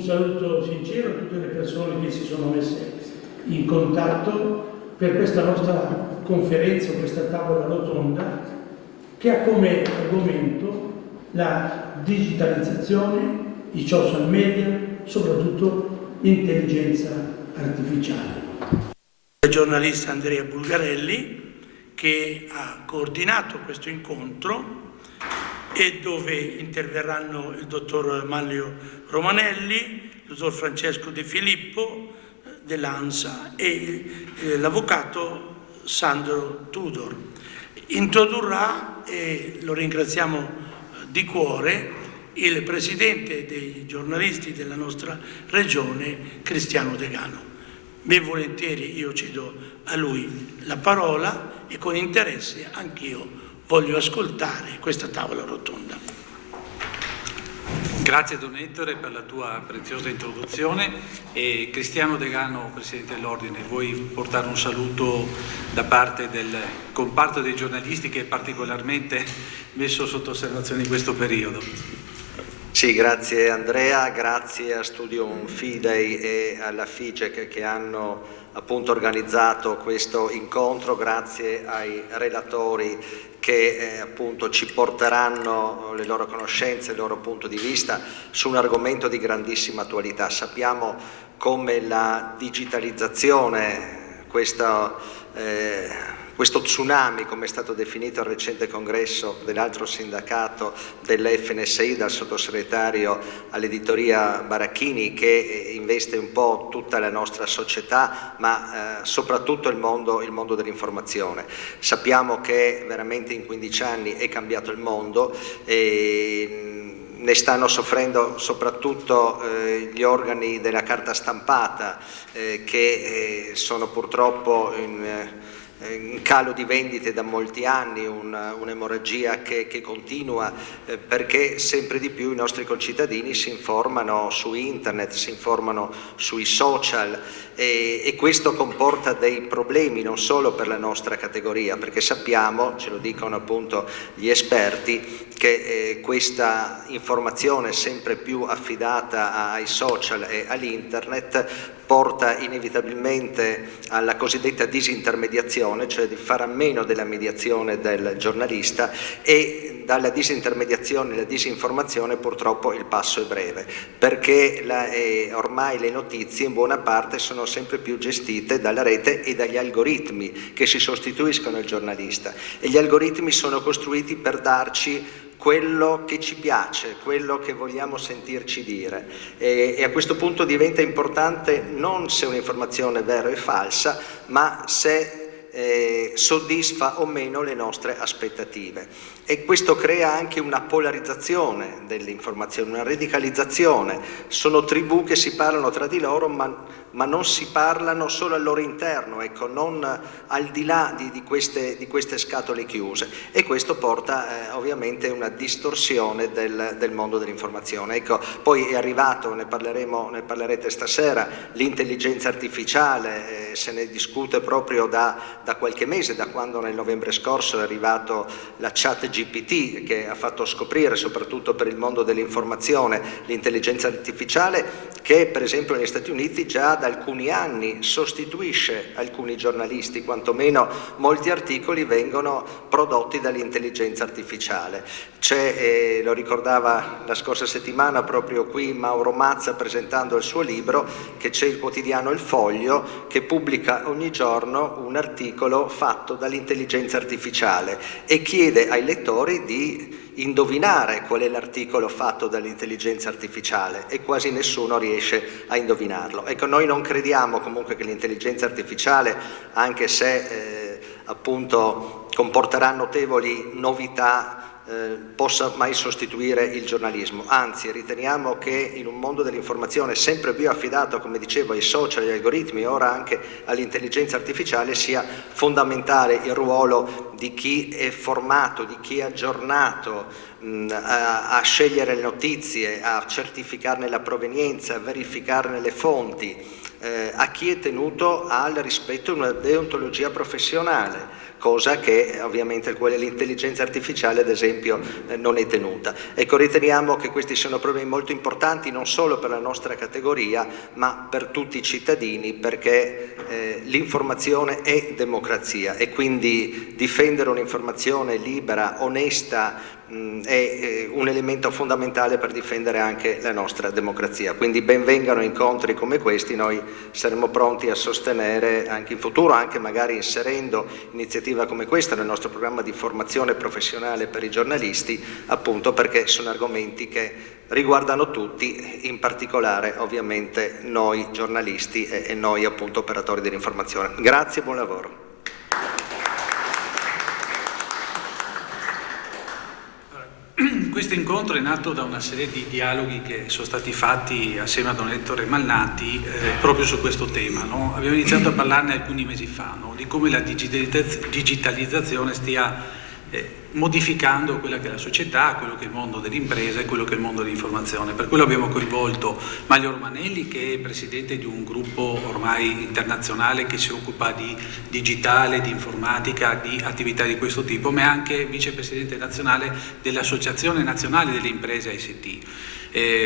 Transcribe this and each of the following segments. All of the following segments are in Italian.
un saluto sincero a tutte le persone che si sono messe in contatto per questa nostra conferenza, questa tavola rotonda, che ha come argomento la digitalizzazione, i social media, soprattutto l'intelligenza artificiale. Il giornalista Andrea Bulgarelli, che ha coordinato questo incontro e dove interverranno il dottor Manlio Romanelli, il dottor Francesco De Filippo dell'ANSA e l'avvocato Sandro Tudor. Introdurrà, e lo ringraziamo di cuore, il presidente dei giornalisti della nostra regione, Cristiano Degano. Ben volentieri io cedo a lui la parola e con interesse anch'io voglio ascoltare questa tavola rotonda. Grazie Don Ettore per la tua preziosa introduzione e Cristiano Degano, Presidente dell'Ordine, vuoi portare un saluto da parte del comparto dei giornalisti che è particolarmente messo sotto osservazione in questo periodo? Sì, grazie Andrea, grazie a Studium Fidei e alla FIGEC che hanno appunto organizzato questo incontro, grazie ai relatori che appunto ci porteranno le loro conoscenze, il loro punto di vista su un argomento di grandissima attualità. Sappiamo come la digitalizzazione, questo tsunami, come è stato definito al recente congresso dell'altro sindacato dell'FNSI dal sottosegretario all'editoria Baracchini, che investe un po' tutta la nostra società, ma soprattutto il mondo dell'informazione. Sappiamo che veramente in 15 anni è cambiato il mondo e ne stanno soffrendo soprattutto gli organi della carta stampata che sono purtroppo in calo di vendite da molti anni, un'emorragia che continua perché sempre di più i nostri concittadini si informano su internet, si informano sui social e questo comporta dei problemi non solo per la nostra categoria, perché sappiamo, ce lo dicono appunto gli esperti, che questa informazione sempre più affidata ai social e all'internet porta inevitabilmente alla cosiddetta disintermediazione, cioè di fare a meno della mediazione del giornalista, e dalla disintermediazione alla disinformazione purtroppo il passo è breve, perché ormai le notizie in buona parte sono sempre più gestite dalla rete e dagli algoritmi che si sostituiscono al giornalista, e gli algoritmi sono costruiti per darci quello che ci piace, quello che vogliamo sentirci dire e a questo punto diventa importante non se un'informazione è vera o falsa, ma se soddisfa o meno le nostre aspettative. E questo crea anche una polarizzazione dell'informazione, una radicalizzazione. Sono tribù che si parlano tra di loro ma non si parlano solo al loro interno, ecco, non al di là di queste scatole chiuse, e questo porta ovviamente una distorsione del mondo dell'informazione. Ecco, poi è arrivato, ne parlerete stasera, l'intelligenza artificiale, se ne discute proprio da qualche mese, da quando nel novembre scorso è arrivato la chat GPT che ha fatto scoprire, soprattutto per il mondo dell'informazione, l'intelligenza artificiale che per esempio negli Stati Uniti già da alcuni anni sostituisce alcuni giornalisti, quantomeno molti articoli vengono prodotti dall'intelligenza artificiale. C'è, lo ricordava la scorsa settimana proprio qui Mauro Mazza presentando il suo libro, che c'è il quotidiano Il Foglio che pubblica ogni giorno un articolo fatto dall'intelligenza artificiale e chiede ai lettori di indovinare qual è l'articolo fatto dall'intelligenza artificiale, e quasi nessuno riesce a indovinarlo. Ecco, noi non crediamo comunque che l'intelligenza artificiale, anche se appunto comporterà notevoli novità, possa mai sostituire il giornalismo. Anzi, riteniamo che in un mondo dell'informazione sempre più affidato, come dicevo, ai social, agli algoritmi e ora anche all'intelligenza artificiale, sia fondamentale il ruolo di chi è formato, di chi è aggiornato a scegliere le notizie, a certificarne la provenienza, a verificarne le fonti, a chi è tenuto al rispetto di una deontologia professionale. cosa che ovviamente l'intelligenza artificiale ad esempio non è tenuta. Ecco, riteniamo che questi siano problemi molto importanti non solo per la nostra categoria ma per tutti i cittadini, perché l'informazione è democrazia e quindi difendere un'informazione libera, onesta, è un elemento fondamentale per difendere anche la nostra democrazia. Quindi ben vengano incontri come questi, noi saremo pronti a sostenere anche in futuro, anche magari inserendo iniziative come questa nel nostro programma di formazione professionale per i giornalisti, appunto perché sono argomenti che riguardano tutti, in particolare ovviamente noi giornalisti e noi appunto operatori dell'informazione. Grazie e buon lavoro. Questo incontro è nato da una serie di dialoghi che sono stati fatti assieme a Don Ettore Malnati proprio su questo tema, no? Abbiamo iniziato a parlarne alcuni mesi fa, no? Di come la digitalizzazione stia modificando quella che è la società, quello che è il mondo dell'impresa e quello che è il mondo dell'informazione. Per quello abbiamo coinvolto Maglio Romanelli, che è presidente di un gruppo ormai internazionale che si occupa di digitale, di informatica, di attività di questo tipo, ma è anche vicepresidente nazionale dell'Associazione Nazionale delle Imprese ICT.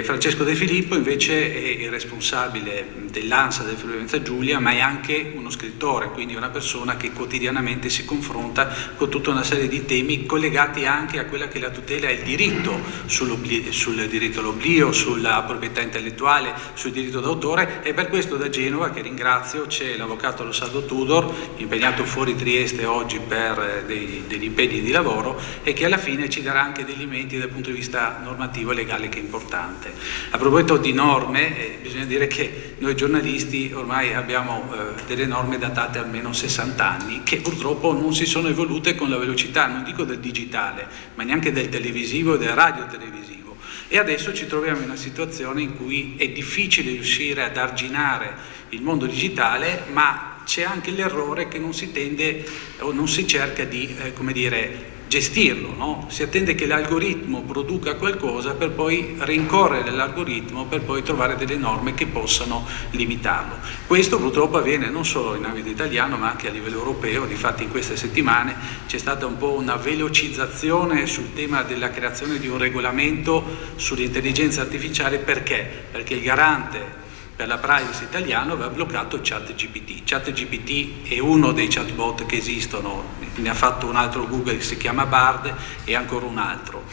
Francesco De Filippo invece è il responsabile dell'ANSA del Friuli Venezia Giulia, ma è anche uno scrittore, quindi una persona che quotidianamente si confronta con tutta una serie di temi collegati anche a quella che è la tutela e il diritto sul diritto all'oblio, sulla proprietà intellettuale, sul diritto d'autore, e per questo da Genova, che ringrazio, c'è l'avvocato Lossaldo Tudor, impegnato fuori Trieste oggi per degli impegni di lavoro, e che alla fine ci darà anche degli elementi dal punto di vista normativo e legale che è importante. A proposito di norme, bisogna dire che noi giornalisti ormai abbiamo delle norme datate almeno 60 anni che purtroppo non si sono evolute con la velocità, non dico del digitale, ma neanche del televisivo e del radiotelevisivo. E adesso ci troviamo in una situazione in cui è difficile riuscire ad arginare il mondo digitale, ma c'è anche l'errore che non si tende o non si cerca di, come dire, gestirlo, no? Si attende che l'algoritmo produca qualcosa per poi rincorrere l'algoritmo, per poi trovare delle norme che possano limitarlo. Questo purtroppo avviene non solo in ambito italiano ma anche a livello europeo. Difatti in queste settimane c'è stata un po' una velocizzazione sul tema della creazione di un regolamento sull'intelligenza artificiale. Perché? Perché il garante per la privacy italiano aveva bloccato ChatGPT. ChatGPT è uno dei chatbot che esistono, ne ha fatto un altro Google che si chiama Bard e ancora un altro.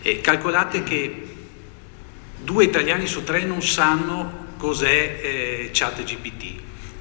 E calcolate che 2 italiani su 3 non sanno cos'è ChatGPT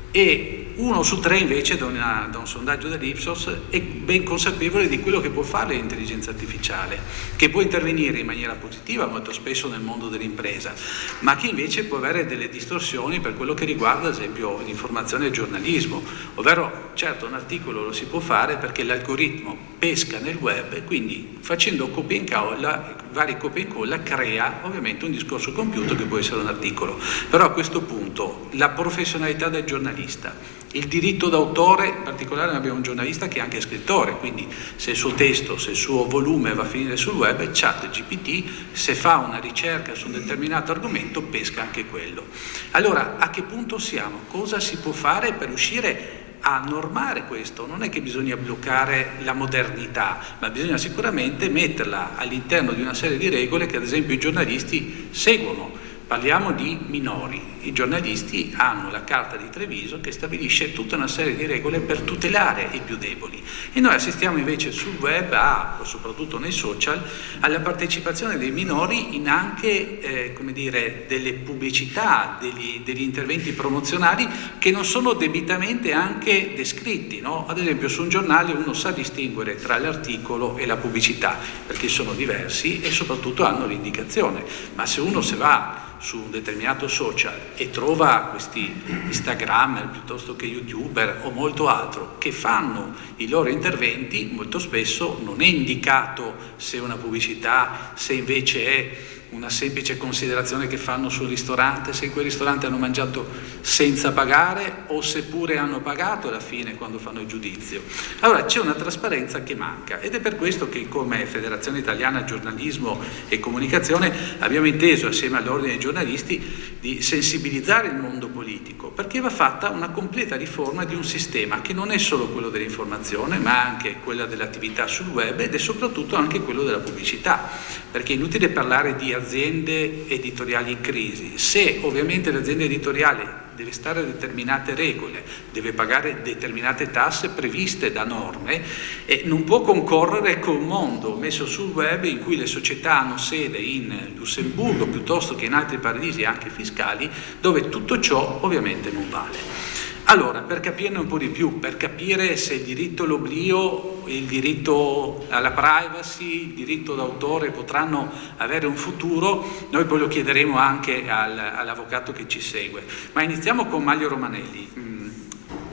e 1 su 3 invece da un sondaggio dell'Ipsos è ben consapevole di quello che può fare l'intelligenza artificiale, che può intervenire in maniera positiva molto spesso nel mondo dell'impresa, ma che invece può avere delle distorsioni per quello che riguarda ad esempio l'informazione e il giornalismo, ovvero certo un articolo lo si può fare perché l'algoritmo pesca nel web e quindi facendo copia e incolla, vari copia e incolla, crea ovviamente un discorso compiuto che può essere un articolo. Però a questo punto la professionalità del giornalista, il diritto d'autore, in particolare abbiamo un giornalista che è anche scrittore, quindi se il suo testo, se il suo volume va a finire sul web, ChatGPT, se fa una ricerca su un determinato argomento, pesca anche quello. Allora, a che punto siamo? Cosa si può fare per riuscire a normare questo? Non è che bisogna bloccare la modernità, ma bisogna sicuramente metterla all'interno di una serie di regole che ad esempio i giornalisti seguono. Parliamo di minori, i giornalisti hanno la Carta di Treviso che stabilisce tutta una serie di regole per tutelare i più deboli e noi assistiamo invece sul web, soprattutto nei social, alla partecipazione dei minori in anche come dire, delle pubblicità, degli interventi promozionali che non sono debitamente anche descritti, no? Ad esempio su un giornale uno sa distinguere tra l'articolo e la pubblicità perché sono diversi e soprattutto hanno l'indicazione, ma se uno se va su un determinato social e trova questi Instagrammer piuttosto che YouTuber o molto altro che fanno i loro interventi, molto spesso non è indicato se è una pubblicità, se invece è una semplice considerazione che fanno sul ristorante, se in quel ristorante hanno mangiato senza pagare o seppure hanno pagato alla fine quando fanno il giudizio. Allora c'è una trasparenza che manca, ed è per questo che come Federazione Italiana Giornalismo e Comunicazione abbiamo inteso, assieme all'Ordine dei Giornalisti, di sensibilizzare il mondo politico, perché va fatta una completa riforma di un sistema che non è solo quello dell'informazione, ma anche quella dell'attività sul web ed è soprattutto anche quello della pubblicità, perché è inutile parlare di aziende editoriali in crisi, se ovviamente l'azienda editoriale deve stare a determinate regole, deve pagare determinate tasse previste da norme e non può concorrere con un mondo messo sul web in cui le società hanno sede in Lussemburgo piuttosto che in altri paradisi anche fiscali, dove tutto ciò ovviamente non vale. Allora, per capirne un po' di più, per capire se il diritto all'oblio, il diritto alla privacy, il diritto d'autore potranno avere un futuro, noi poi lo chiederemo anche all'avvocato che ci segue. Ma iniziamo con Manlio Romanelli.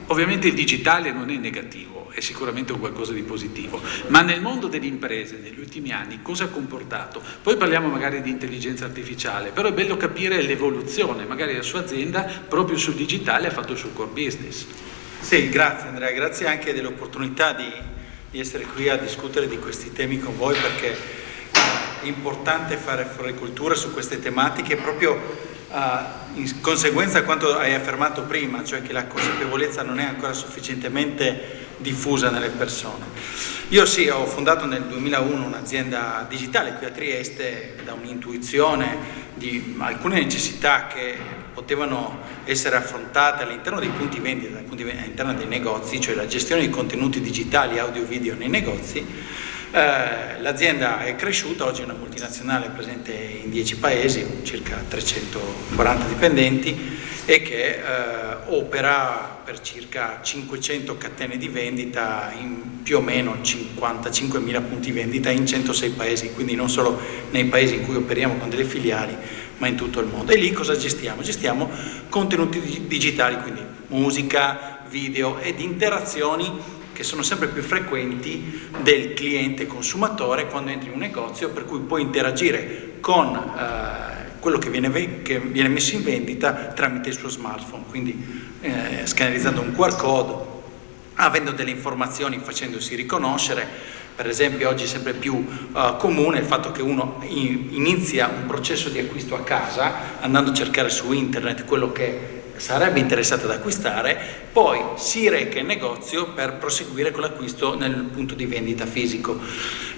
Ovviamente il digitale non è negativo, è sicuramente un qualcosa di positivo, ma nel mondo delle imprese negli ultimi anni cosa ha comportato? Poi parliamo magari di intelligenza artificiale, però è bello capire l'evoluzione, magari la sua azienda proprio sul digitale ha fatto il suo core business. Sì, grazie Andrea, grazie anche dell'opportunità di essere qui a discutere di questi temi con voi, perché è importante fare floricoltura su queste tematiche proprio in conseguenza a quanto hai affermato prima, cioè che la consapevolezza non è ancora sufficientemente diffusa nelle persone. Io sì, ho fondato nel 2001 un'azienda digitale qui a Trieste da un'intuizione di alcune necessità che potevano essere affrontate all'interno dei punti vendita, all'interno dei negozi, cioè la gestione di contenuti digitali, audio-video nei negozi. L'azienda è cresciuta, oggi è una multinazionale presente in 10 paesi, circa 340 dipendenti e che opera per circa 500 catene di vendita in più o meno 55.000 punti vendita in 106 paesi, quindi non solo nei paesi in cui operiamo con delle filiali, ma in tutto il mondo. E lì cosa gestiamo? Gestiamo contenuti digitali, quindi musica, video ed interazioni che sono sempre più frequenti del cliente consumatore quando entri in un negozio, per cui puoi interagire con quello che viene messo in vendita tramite il suo smartphone, quindi scannerizzando un QR code, avendo delle informazioni, facendosi riconoscere. Per esempio oggi è sempre più comune il fatto che uno inizia un processo di acquisto a casa andando a cercare su internet quello che sarebbe interessato ad acquistare, poi si reca in negozio per proseguire con l'acquisto nel punto di vendita fisico.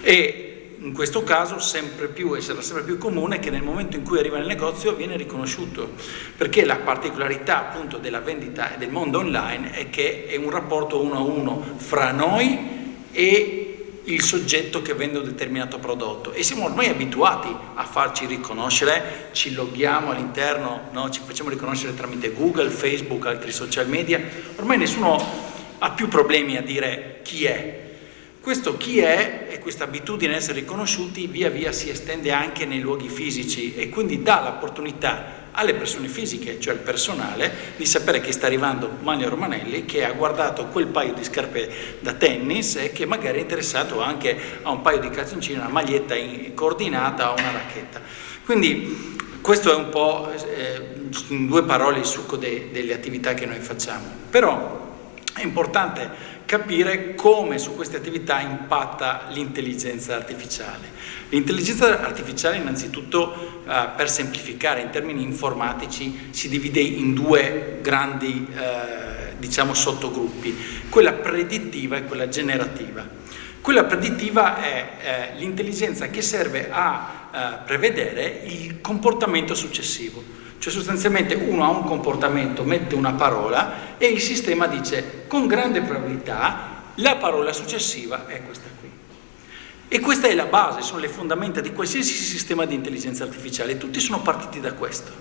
E in questo caso sarà sempre più comune che nel momento in cui arriva nel negozio viene riconosciuto, perché la particolarità appunto della vendita e del mondo online è che è un rapporto uno a uno fra noi e il soggetto che vende un determinato prodotto, e siamo ormai abituati a farci riconoscere, ci loghiamo all'interno, no? Ci facciamo riconoscere tramite Google, Facebook, altri social media, ormai nessuno ha più problemi a dire chi è. Questo chi è e questa abitudine ad essere riconosciuti via via si estende anche nei luoghi fisici e quindi dà l'opportunità alle persone fisiche, cioè al personale, di sapere che sta arrivando Manlio Romanelli, che ha guardato quel paio di scarpe da tennis e che magari è interessato anche a un paio di calzoncini, una maglietta coordinata o una racchetta. Quindi questo è un po' in due parole il succo delle attività che noi facciamo. Però è importante capire come su queste attività impatta l'intelligenza artificiale. L'intelligenza artificiale innanzitutto, per semplificare in termini informatici, si divide in due grandi sottogruppi, quella predittiva e quella generativa. Quella predittiva è l'intelligenza che serve a prevedere il comportamento successivo. Cioè sostanzialmente uno ha un comportamento, mette una parola e il sistema dice con grande probabilità la parola successiva è questa qui. E questa è la base, sono le fondamenta di qualsiasi sistema di intelligenza artificiale, tutti sono partiti da questo.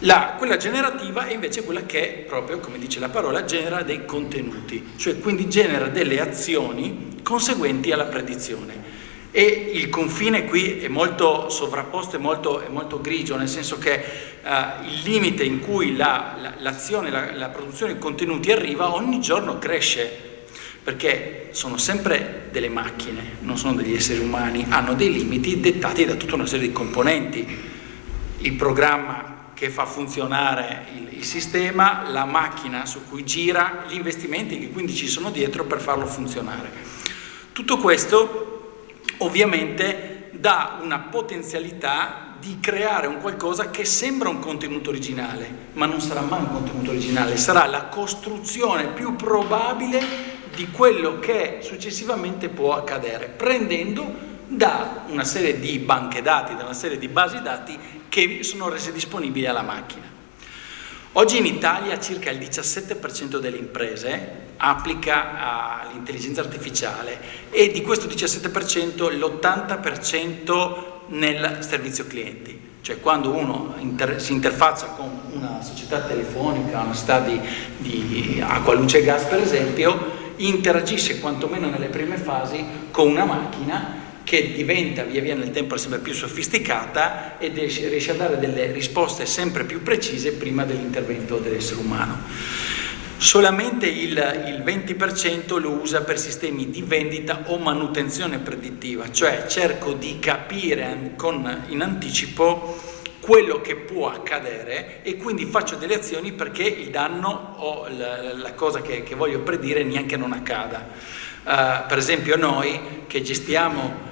Quella generativa è invece quella che, proprio come dice la parola, genera dei contenuti, cioè quindi genera delle azioni conseguenti alla predizione. E il confine qui è molto sovrapposto, è molto grigio, nel senso che il limite in cui l'azione, la produzione di contenuti arriva ogni giorno cresce. perché sono sempre delle macchine, non sono degli esseri umani, hanno dei limiti dettati da tutta una serie di componenti, il programma che fa funzionare il sistema, la macchina su cui gira, gli investimenti che quindi ci sono dietro per farlo funzionare. Tutto questo ovviamente dà una potenzialità di creare un qualcosa che sembra un contenuto originale, ma non sarà mai un contenuto originale, sarà la costruzione più probabile di quello che successivamente può accadere, prendendo da una serie di banche dati, da una serie di basi dati che sono rese disponibili alla macchina. Oggi in Italia circa il 17% delle imprese applica l'intelligenza artificiale e di questo 17% l'80% nel servizio clienti, cioè quando uno si interfaccia con una società telefonica, una società di acqua, luce e gas per esempio, interagisce quantomeno nelle prime fasi con una macchina che diventa via via nel tempo sempre più sofisticata e riesce a dare delle risposte sempre più precise prima dell'intervento dell'essere umano. Solamente il 20% lo usa per sistemi di vendita o manutenzione predittiva, cioè cerco di capire in anticipo quello che può accadere e quindi faccio delle azioni perché il danno o la cosa che voglio predire neanche non accada. Per esempio noi che gestiamo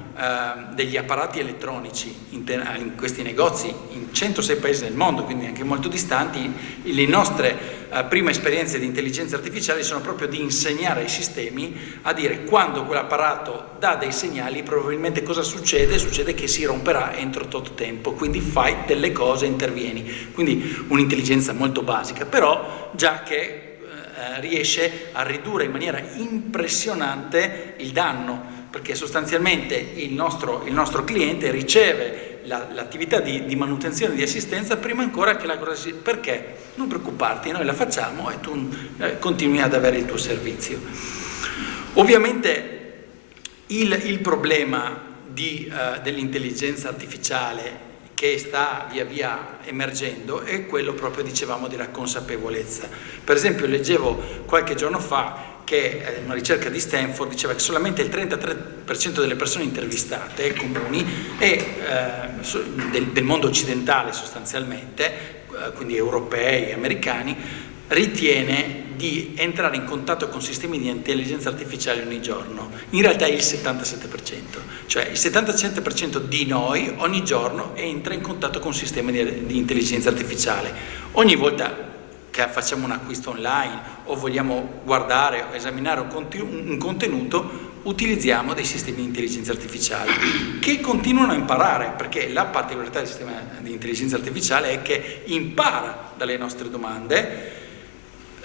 degli apparati elettronici in questi negozi in 106 paesi del mondo, quindi anche molto distanti, le nostre prime esperienze di intelligenza artificiale sono proprio di insegnare ai sistemi a dire quando quell'apparato dà dei segnali probabilmente cosa succede? Succede che si romperà entro tot tempo, quindi fai delle cose, intervieni. Quindi un'intelligenza molto basica, però già che riesce a ridurre in maniera impressionante il danno, perché sostanzialmente il nostro cliente riceve l'attività di manutenzione, di assistenza prima ancora che la cosa si... Perché? Non preoccuparti, noi la facciamo e tu continui ad avere il tuo servizio. Ovviamente il problema dell'intelligenza artificiale che sta via via emergendo è quello proprio, dicevamo, della consapevolezza. Per esempio leggevo qualche giorno fa che una ricerca di Stanford diceva che solamente il 33% delle persone intervistate comuni del mondo occidentale sostanzialmente, quindi europei, americani, ritiene di entrare in contatto con sistemi di intelligenza artificiale ogni giorno. In realtà è il 77%, cioè il 77% di noi ogni giorno entra in contatto con sistemi di intelligenza artificiale. Ogni volta che facciamo un acquisto online o vogliamo guardare o esaminare un contenuto, utilizziamo dei sistemi di intelligenza artificiale che continuano a imparare, perché la particolarità del sistema di intelligenza artificiale è che impara dalle nostre domande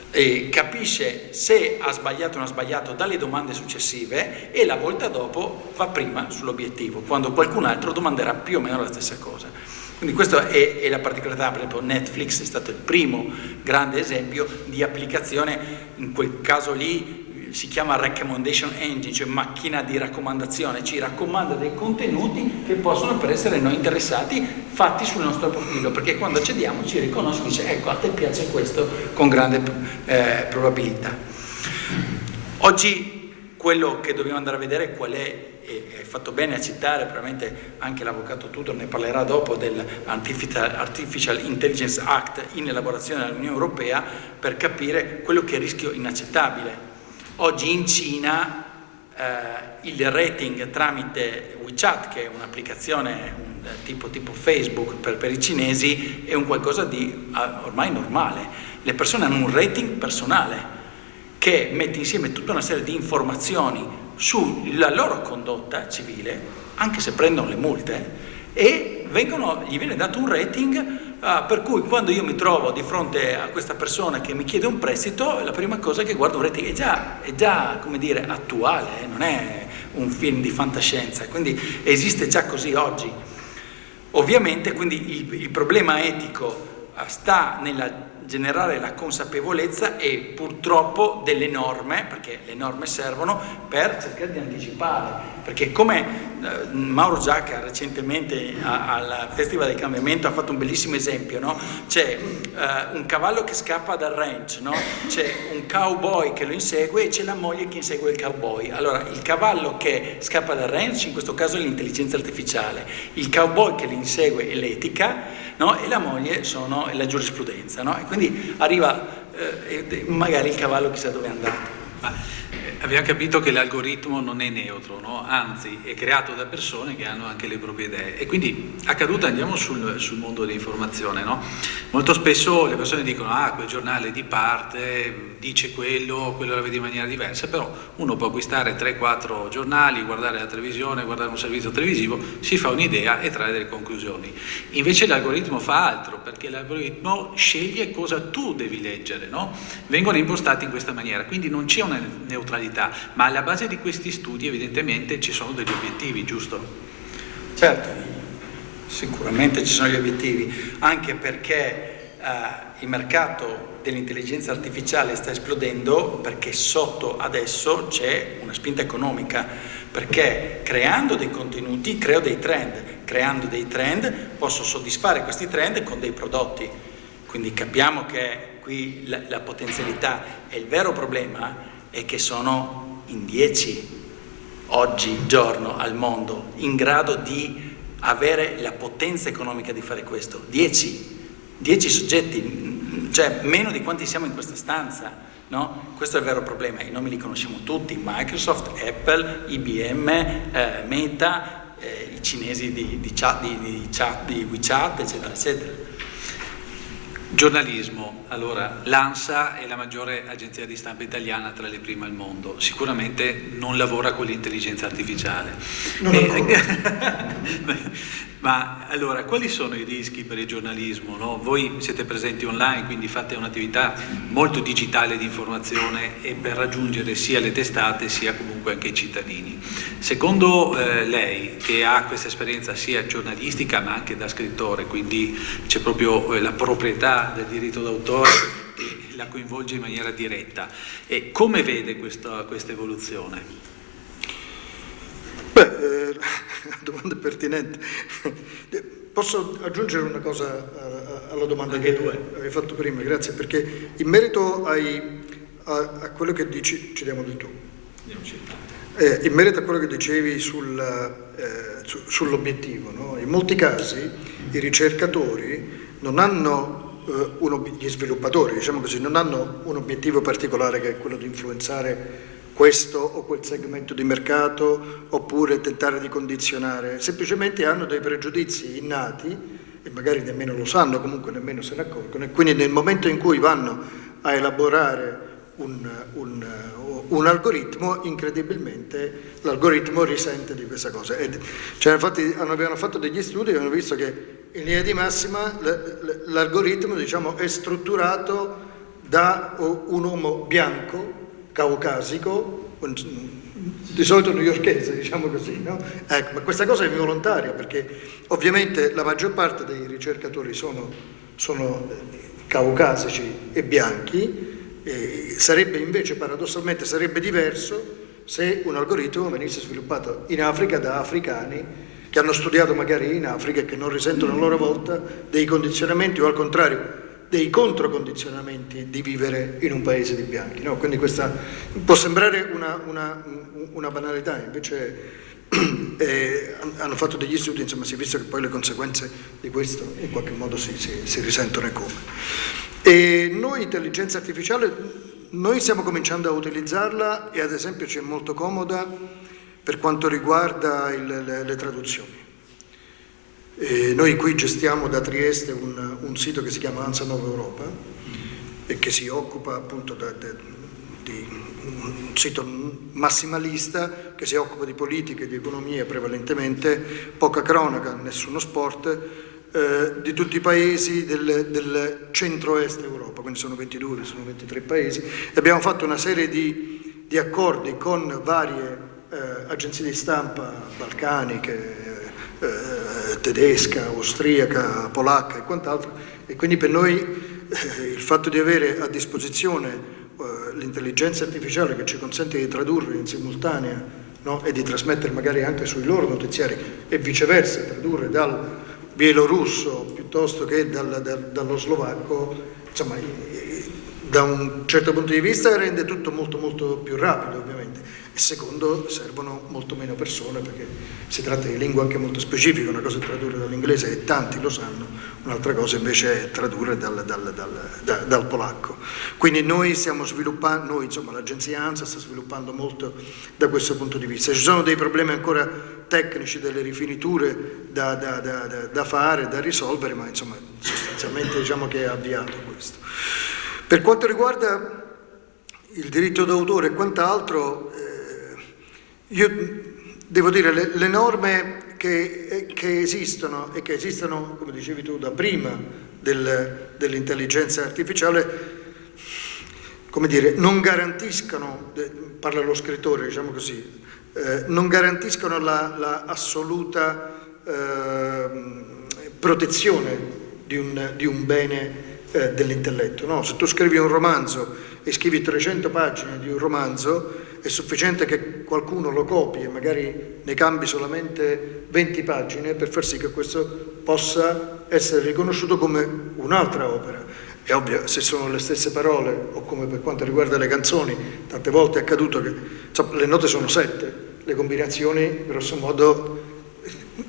e capisce se ha sbagliato o non ha sbagliato dalle domande successive e la volta dopo va prima sull'obiettivo, quando qualcun altro domanderà più o meno la stessa cosa. Quindi questa è la particolarità. Per esempio Netflix è stato il primo grande esempio di applicazione, in quel caso lì si chiama recommendation engine, cioè macchina di raccomandazione, ci raccomanda dei contenuti che possono per essere noi interessati fatti sul nostro profilo, perché quando accediamo ci riconosce e dice ecco a te piace questo con grande probabilità. Oggi quello che dobbiamo andare a vedere qual è, e hai fatto bene a citare, probabilmente anche l'avvocato Tudor ne parlerà dopo, dell'Artificial Intelligence Act in elaborazione dall'Unione Europea, per capire quello che è il rischio inaccettabile. Oggi in Cina il rating tramite WeChat, che è un'applicazione tipo Facebook per i cinesi, è un qualcosa di ormai normale. Le persone hanno un rating personale che mette insieme tutta una serie di informazioni sulla loro condotta civile, anche se prendono le multe, e gli viene dato un rating per cui quando io mi trovo di fronte a questa persona che mi chiede un prestito, la prima cosa che guardo un rating è già come dire attuale, non è un film di fantascienza, quindi esiste già così oggi. Ovviamente quindi il problema etico sta generare la consapevolezza e purtroppo delle norme, perché le norme servono per cercare di anticipare, perché come Mauro Giacca recentemente al Festival del Cambiamento ha fatto un bellissimo esempio, no? C'è un cavallo che scappa dal ranch, no? C'è un cowboy che lo insegue e c'è la moglie che insegue il cowboy. Allora il cavallo che scappa dal ranch in questo caso è l'intelligenza artificiale, il cowboy che li insegue è l'etica, no? E la moglie è la giurisprudenza, no? E quindi arriva magari il cavallo chissà dove è andato. Abbiamo capito che l'algoritmo non è neutro, no? Anzi è creato da persone che hanno anche le proprie idee, e quindi accaduto, andiamo sul mondo dell'informazione, no? Molto spesso le persone dicono quel giornale di parte dice quello la vede in maniera diversa, però uno può acquistare 3-4 giornali, guardare la televisione, guardare un servizio televisivo, si fa un'idea e trae delle conclusioni. Invece l'algoritmo fa altro, perché l'algoritmo sceglie cosa tu devi leggere, no? Vengono impostati in questa maniera, quindi non c'è una neutralità, ma alla base di questi studi evidentemente ci sono degli obiettivi, giusto? Certo, sicuramente ci sono gli obiettivi, anche perché il mercato dell'intelligenza artificiale sta esplodendo, perché sotto adesso c'è una spinta economica, perché creando dei contenuti creo dei trend, creando dei trend posso soddisfare questi trend con dei prodotti, quindi capiamo che qui la potenzialità e il vero problema è che sono in 10 oggigiorno al mondo in grado di avere la potenza economica di fare questo, 10 soggetti, cioè meno di quanti siamo in questa stanza, no? Questo è il vero problema, i nomi li conosciamo tutti, Microsoft, Apple, IBM, Meta, i cinesi di WeChat, eccetera, eccetera. Giornalismo, allora l'ANSA è la maggiore agenzia di stampa italiana tra le prime al mondo, sicuramente non lavora con l'intelligenza artificiale. Ma allora, quali sono i rischi per il giornalismo? No? Voi siete presenti online, quindi fate un'attività molto digitale di informazione e per raggiungere sia le testate sia comunque anche i cittadini. Secondo lei, che ha questa esperienza sia giornalistica ma anche da scrittore, quindi c'è proprio la proprietà del diritto d'autore e la coinvolge in maniera diretta, e come vede questa evoluzione? La domanda è pertinente. Posso aggiungere una cosa alla domanda che hai fatto prima? Grazie, perché in merito a quello che dici, ci diamo del tu. In merito a quello che dicevi sull'obiettivo, no? In molti casi i ricercatori non hanno gli sviluppatori, diciamo così, non hanno un obiettivo particolare che è quello di influenzare questo o quel segmento di mercato, oppure tentare di condizionare, semplicemente hanno dei pregiudizi innati e magari nemmeno lo sanno, comunque nemmeno se ne accorgono, e quindi nel momento in cui vanno a elaborare un algoritmo, incredibilmente l'algoritmo risente di questa cosa. Infatti avevano fatto degli studi e hanno visto che in linea di massima l'algoritmo, diciamo, è strutturato da un uomo bianco, caucasico, di solito newyorkese, diciamo così, no? Ecco, ma questa cosa è involontaria, perché ovviamente la maggior parte dei ricercatori sono caucasici e bianchi, e sarebbe invece, paradossalmente, sarebbe diverso se un algoritmo venisse sviluppato in Africa da africani che hanno studiato magari in Africa e che non risentono a loro volta dei condizionamenti, o al contrario dei controcondizionamenti di vivere in un paese di bianchi, no? Quindi questa può sembrare una banalità, invece hanno fatto degli studi, insomma si è visto che poi le conseguenze di questo in qualche modo si risentono, e come. E noi intelligenza artificiale, noi stiamo cominciando a utilizzarla, e ad esempio ci è molto comoda per quanto riguarda le traduzioni. Noi qui gestiamo da Trieste un sito che si chiama ANSA Nova Europa e che si occupa appunto di un sito massimalista che si occupa di politica, di economia prevalentemente, poca cronaca, nessuno sport, di tutti i paesi del centro-est Europa, quindi sono 22, sono 23 paesi, e abbiamo fatto una serie di accordi con varie agenzie di stampa balcaniche, tedesca, austriaca, polacca e quant'altro, e quindi per noi il fatto di avere a disposizione l'intelligenza artificiale che ci consente di tradurre in simultanea, no? E di trasmettere magari anche sui loro notiziari e viceversa, tradurre dal bielorusso piuttosto che dallo slovacco, insomma, da un certo punto di vista rende tutto molto molto più rapido, ovviamente, e secondo servono molto meno persone perché si tratta di lingua anche molto specifica. Una cosa è tradurre dall'inglese e tanti lo sanno, un'altra cosa invece è tradurre dal polacco. Quindi noi stiamo sviluppando, insomma l'agenzia ANSA sta sviluppando molto da questo punto di vista. Ci sono dei problemi ancora tecnici, delle rifiniture da fare, da risolvere, ma insomma sostanzialmente diciamo che è avviato questo. Per quanto riguarda il diritto d'autore e quant'altro, io devo dire le norme che esistono e che esistono, come dicevi tu, da prima dell'intelligenza artificiale, come dire, non garantiscono, parla lo scrittore, diciamo così, non garantiscono la assoluta protezione di un bene dell'intelletto, no? Se tu scrivi un romanzo e scrivi 300 pagine di un romanzo, è sufficiente che qualcuno lo copi e magari ne cambi solamente 20 pagine per far sì che questo possa essere riconosciuto come un'altra opera. È ovvio, se sono le stesse parole, o come per quanto riguarda le canzoni, tante volte è accaduto che insomma, le note sono 7, le combinazioni grosso modo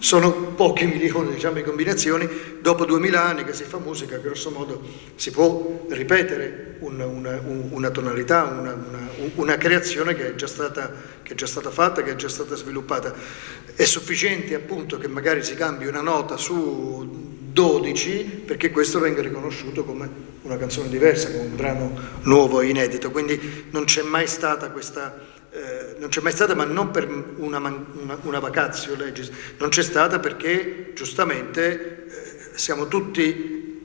sono pochi milioni, diciamo, di combinazioni. Dopo 2000 anni che si fa musica, grosso modo si può ripetere una tonalità, una creazione che è già stata fatta, che è già stata sviluppata. È sufficiente appunto che magari si cambi una nota su 12 perché questo venga riconosciuto come una canzone diversa, come un brano nuovo e inedito. Quindi non c'è mai stata questa... ma non per una vacatio legis, non c'è stata perché giustamente siamo tutti,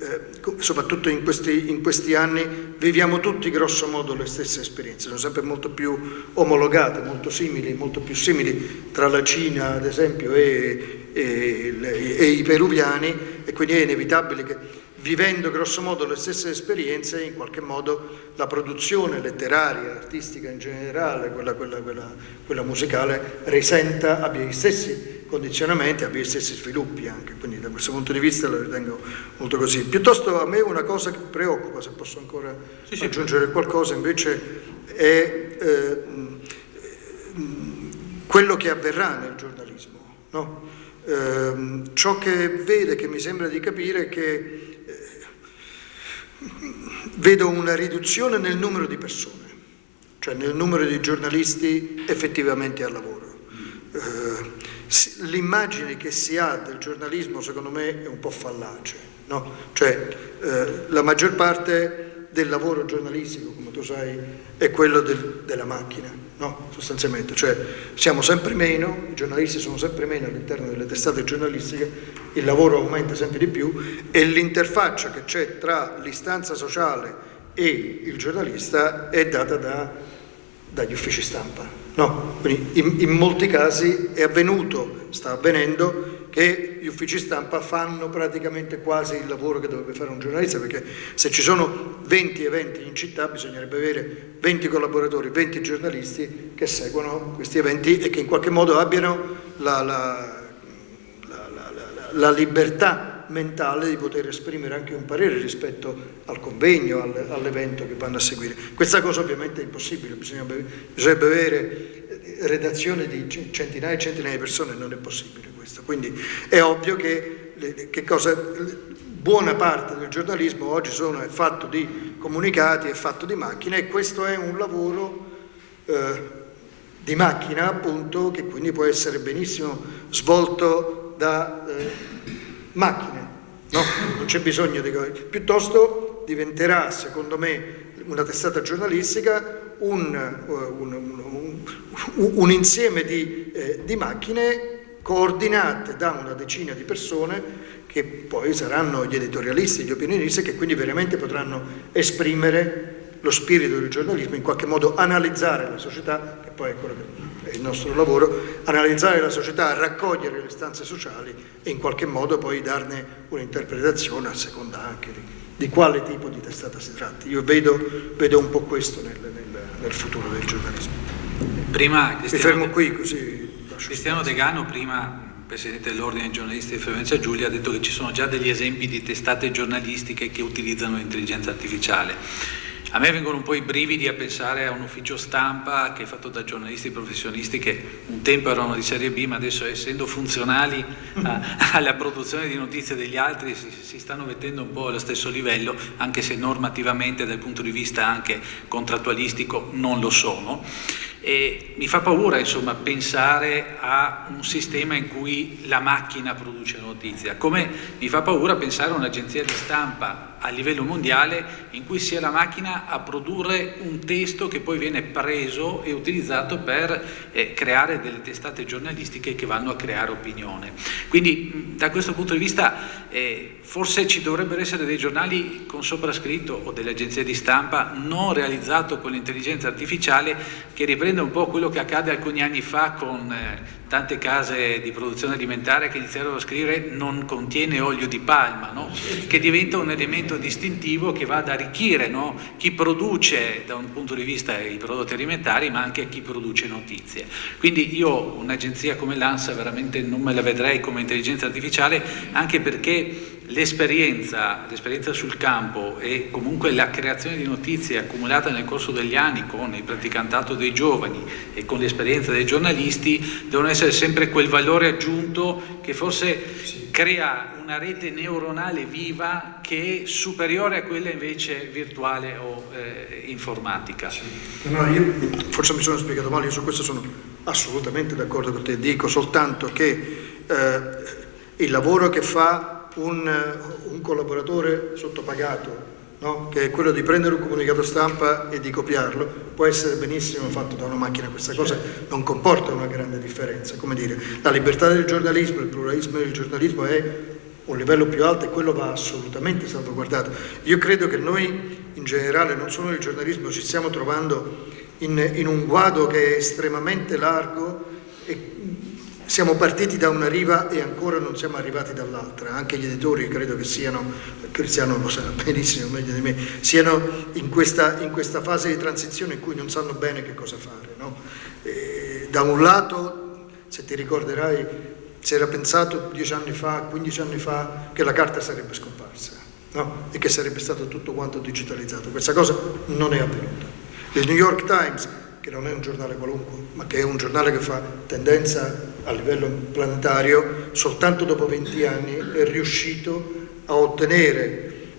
soprattutto in questi anni, viviamo tutti grosso modo le stesse esperienze, sono sempre molto più omologate, molto più simili tra la Cina ad esempio e i peruviani, e quindi è inevitabile che vivendo grosso modo le stesse esperienze, in qualche modo la produzione letteraria, artistica in generale, quella musicale, risenta, abbia gli stessi condizionamenti, abbia gli stessi sviluppi anche. Quindi da questo punto di vista lo ritengo molto così. Piuttosto a me una cosa che preoccupa, se posso ancora aggiungere qualcosa, invece è quello che avverrà nel giornalismo, no? Ciò che vede, che mi sembra di capire, è che vedo una riduzione nel numero di persone, cioè nel numero di giornalisti effettivamente al lavoro. L'immagine che si ha del giornalismo secondo me è un po' fallace, no? Cioè la maggior parte del lavoro giornalistico, come tu sai, è quello della macchina, no? Sostanzialmente, cioè siamo sempre meno, i giornalisti sono sempre meno all'interno delle testate giornalistiche, il lavoro aumenta sempre di più e l'interfaccia che c'è tra l'istanza sociale e il giornalista è data dagli uffici stampa, no? Quindi in molti casi è avvenuto, sta avvenendo, che gli uffici stampa fanno praticamente quasi il lavoro che dovrebbe fare un giornalista, perché se ci sono 20 eventi in città bisognerebbe avere 20 collaboratori, 20 giornalisti che seguono questi eventi e che in qualche modo abbiano la libertà mentale di poter esprimere anche un parere rispetto al convegno, all'evento che vanno a seguire. Questa cosa ovviamente è impossibile, bisognerebbe avere redazione di centinaia e centinaia di persone, non è possibile questo. Quindi è ovvio che buona parte del giornalismo oggi è fatto di comunicati, è fatto di macchine, e questo è un lavoro di macchina, appunto, che quindi può essere benissimo svolto da macchine, no? Non c'è bisogno di... Piuttosto diventerà, secondo me, una testata giornalistica un insieme di macchine coordinate da una decina di persone che poi saranno gli editorialisti, gli opinionisti, che quindi veramente potranno esprimere lo spirito del giornalismo, in qualche modo analizzare la società, che poi è quello che è il nostro lavoro, analizzare la società, raccogliere le istanze sociali e in qualche modo poi darne un'interpretazione a seconda anche di quale tipo di testata si tratti. Io vedo un po' questo nel futuro del giornalismo. Prima Mi fermo qui così. Cristiano Degano, prima Presidente dell'Ordine dei giornalisti di Friuli-Venezia Giulia, ha detto che ci sono già degli esempi di testate giornalistiche che utilizzano l'intelligenza artificiale. A me vengono un po' i brividi a pensare a un ufficio stampa che è fatto da giornalisti professionisti che un tempo erano di serie B, ma adesso, essendo funzionali alla produzione di notizie degli altri, si stanno mettendo un po' allo stesso livello, anche se normativamente dal punto di vista anche contrattualistico non lo sono. E mi fa paura, insomma, pensare a un sistema in cui la macchina produce notizia, come mi fa paura pensare a un'agenzia di stampa a livello mondiale in cui sia la macchina a produrre un testo che poi viene preso e utilizzato per creare delle testate giornalistiche che vanno a creare opinione. Quindi da questo punto di vista forse ci dovrebbero essere dei giornali con soprascritto o delle agenzie di stampa non realizzato con l'intelligenza artificiale, che riprende un po' quello che accade alcuni anni fa con tante case di produzione alimentare che iniziarono a scrivere non contiene olio di palma, no? Che diventa un elemento distintivo che va ad arricchire, no? Chi produce da un punto di vista i prodotti alimentari, ma anche chi produce notizie. Quindi io un'agenzia come l'ANSA veramente non me la vedrei come intelligenza artificiale, anche perché l'esperienza sul campo e comunque la creazione di notizie accumulata nel corso degli anni con il praticantato dei giovani e con l'esperienza dei giornalisti devono essere sempre quel valore aggiunto che forse crea una rete neuronale viva che è superiore a quella invece virtuale o informatica. Sì. No, io forse mi sono spiegato male, io su questo sono assolutamente d'accordo con te, dico soltanto che il lavoro che fa un collaboratore sottopagato, no? Che è quello di prendere un comunicato stampa e di copiarlo, può essere benissimo fatto da una macchina. Questa cosa non comporta una grande differenza. Come dire, la libertà del giornalismo, il pluralismo del giornalismo è un livello più alto e quello va assolutamente salvaguardato. Io credo che noi in generale, non solo nel giornalismo, ci stiamo trovando in un guado che è estremamente largo e siamo partiti da una riva e ancora non siamo arrivati dall'altra. Anche gli editori, credo che siano, Cristiano lo sa benissimo, meglio di me, siano in questa fase di transizione in cui non sanno bene che cosa fare, no? Da un lato, se ti ricorderai, si era pensato 10 anni fa, 15 anni fa, che la carta sarebbe scomparsa, no? E che sarebbe stato tutto quanto digitalizzato. Questa cosa non è avvenuta. Il New York Times, che non è un giornale qualunque, ma che è un giornale che fa tendenza a livello planetario, soltanto dopo 20 anni è riuscito a ottenere,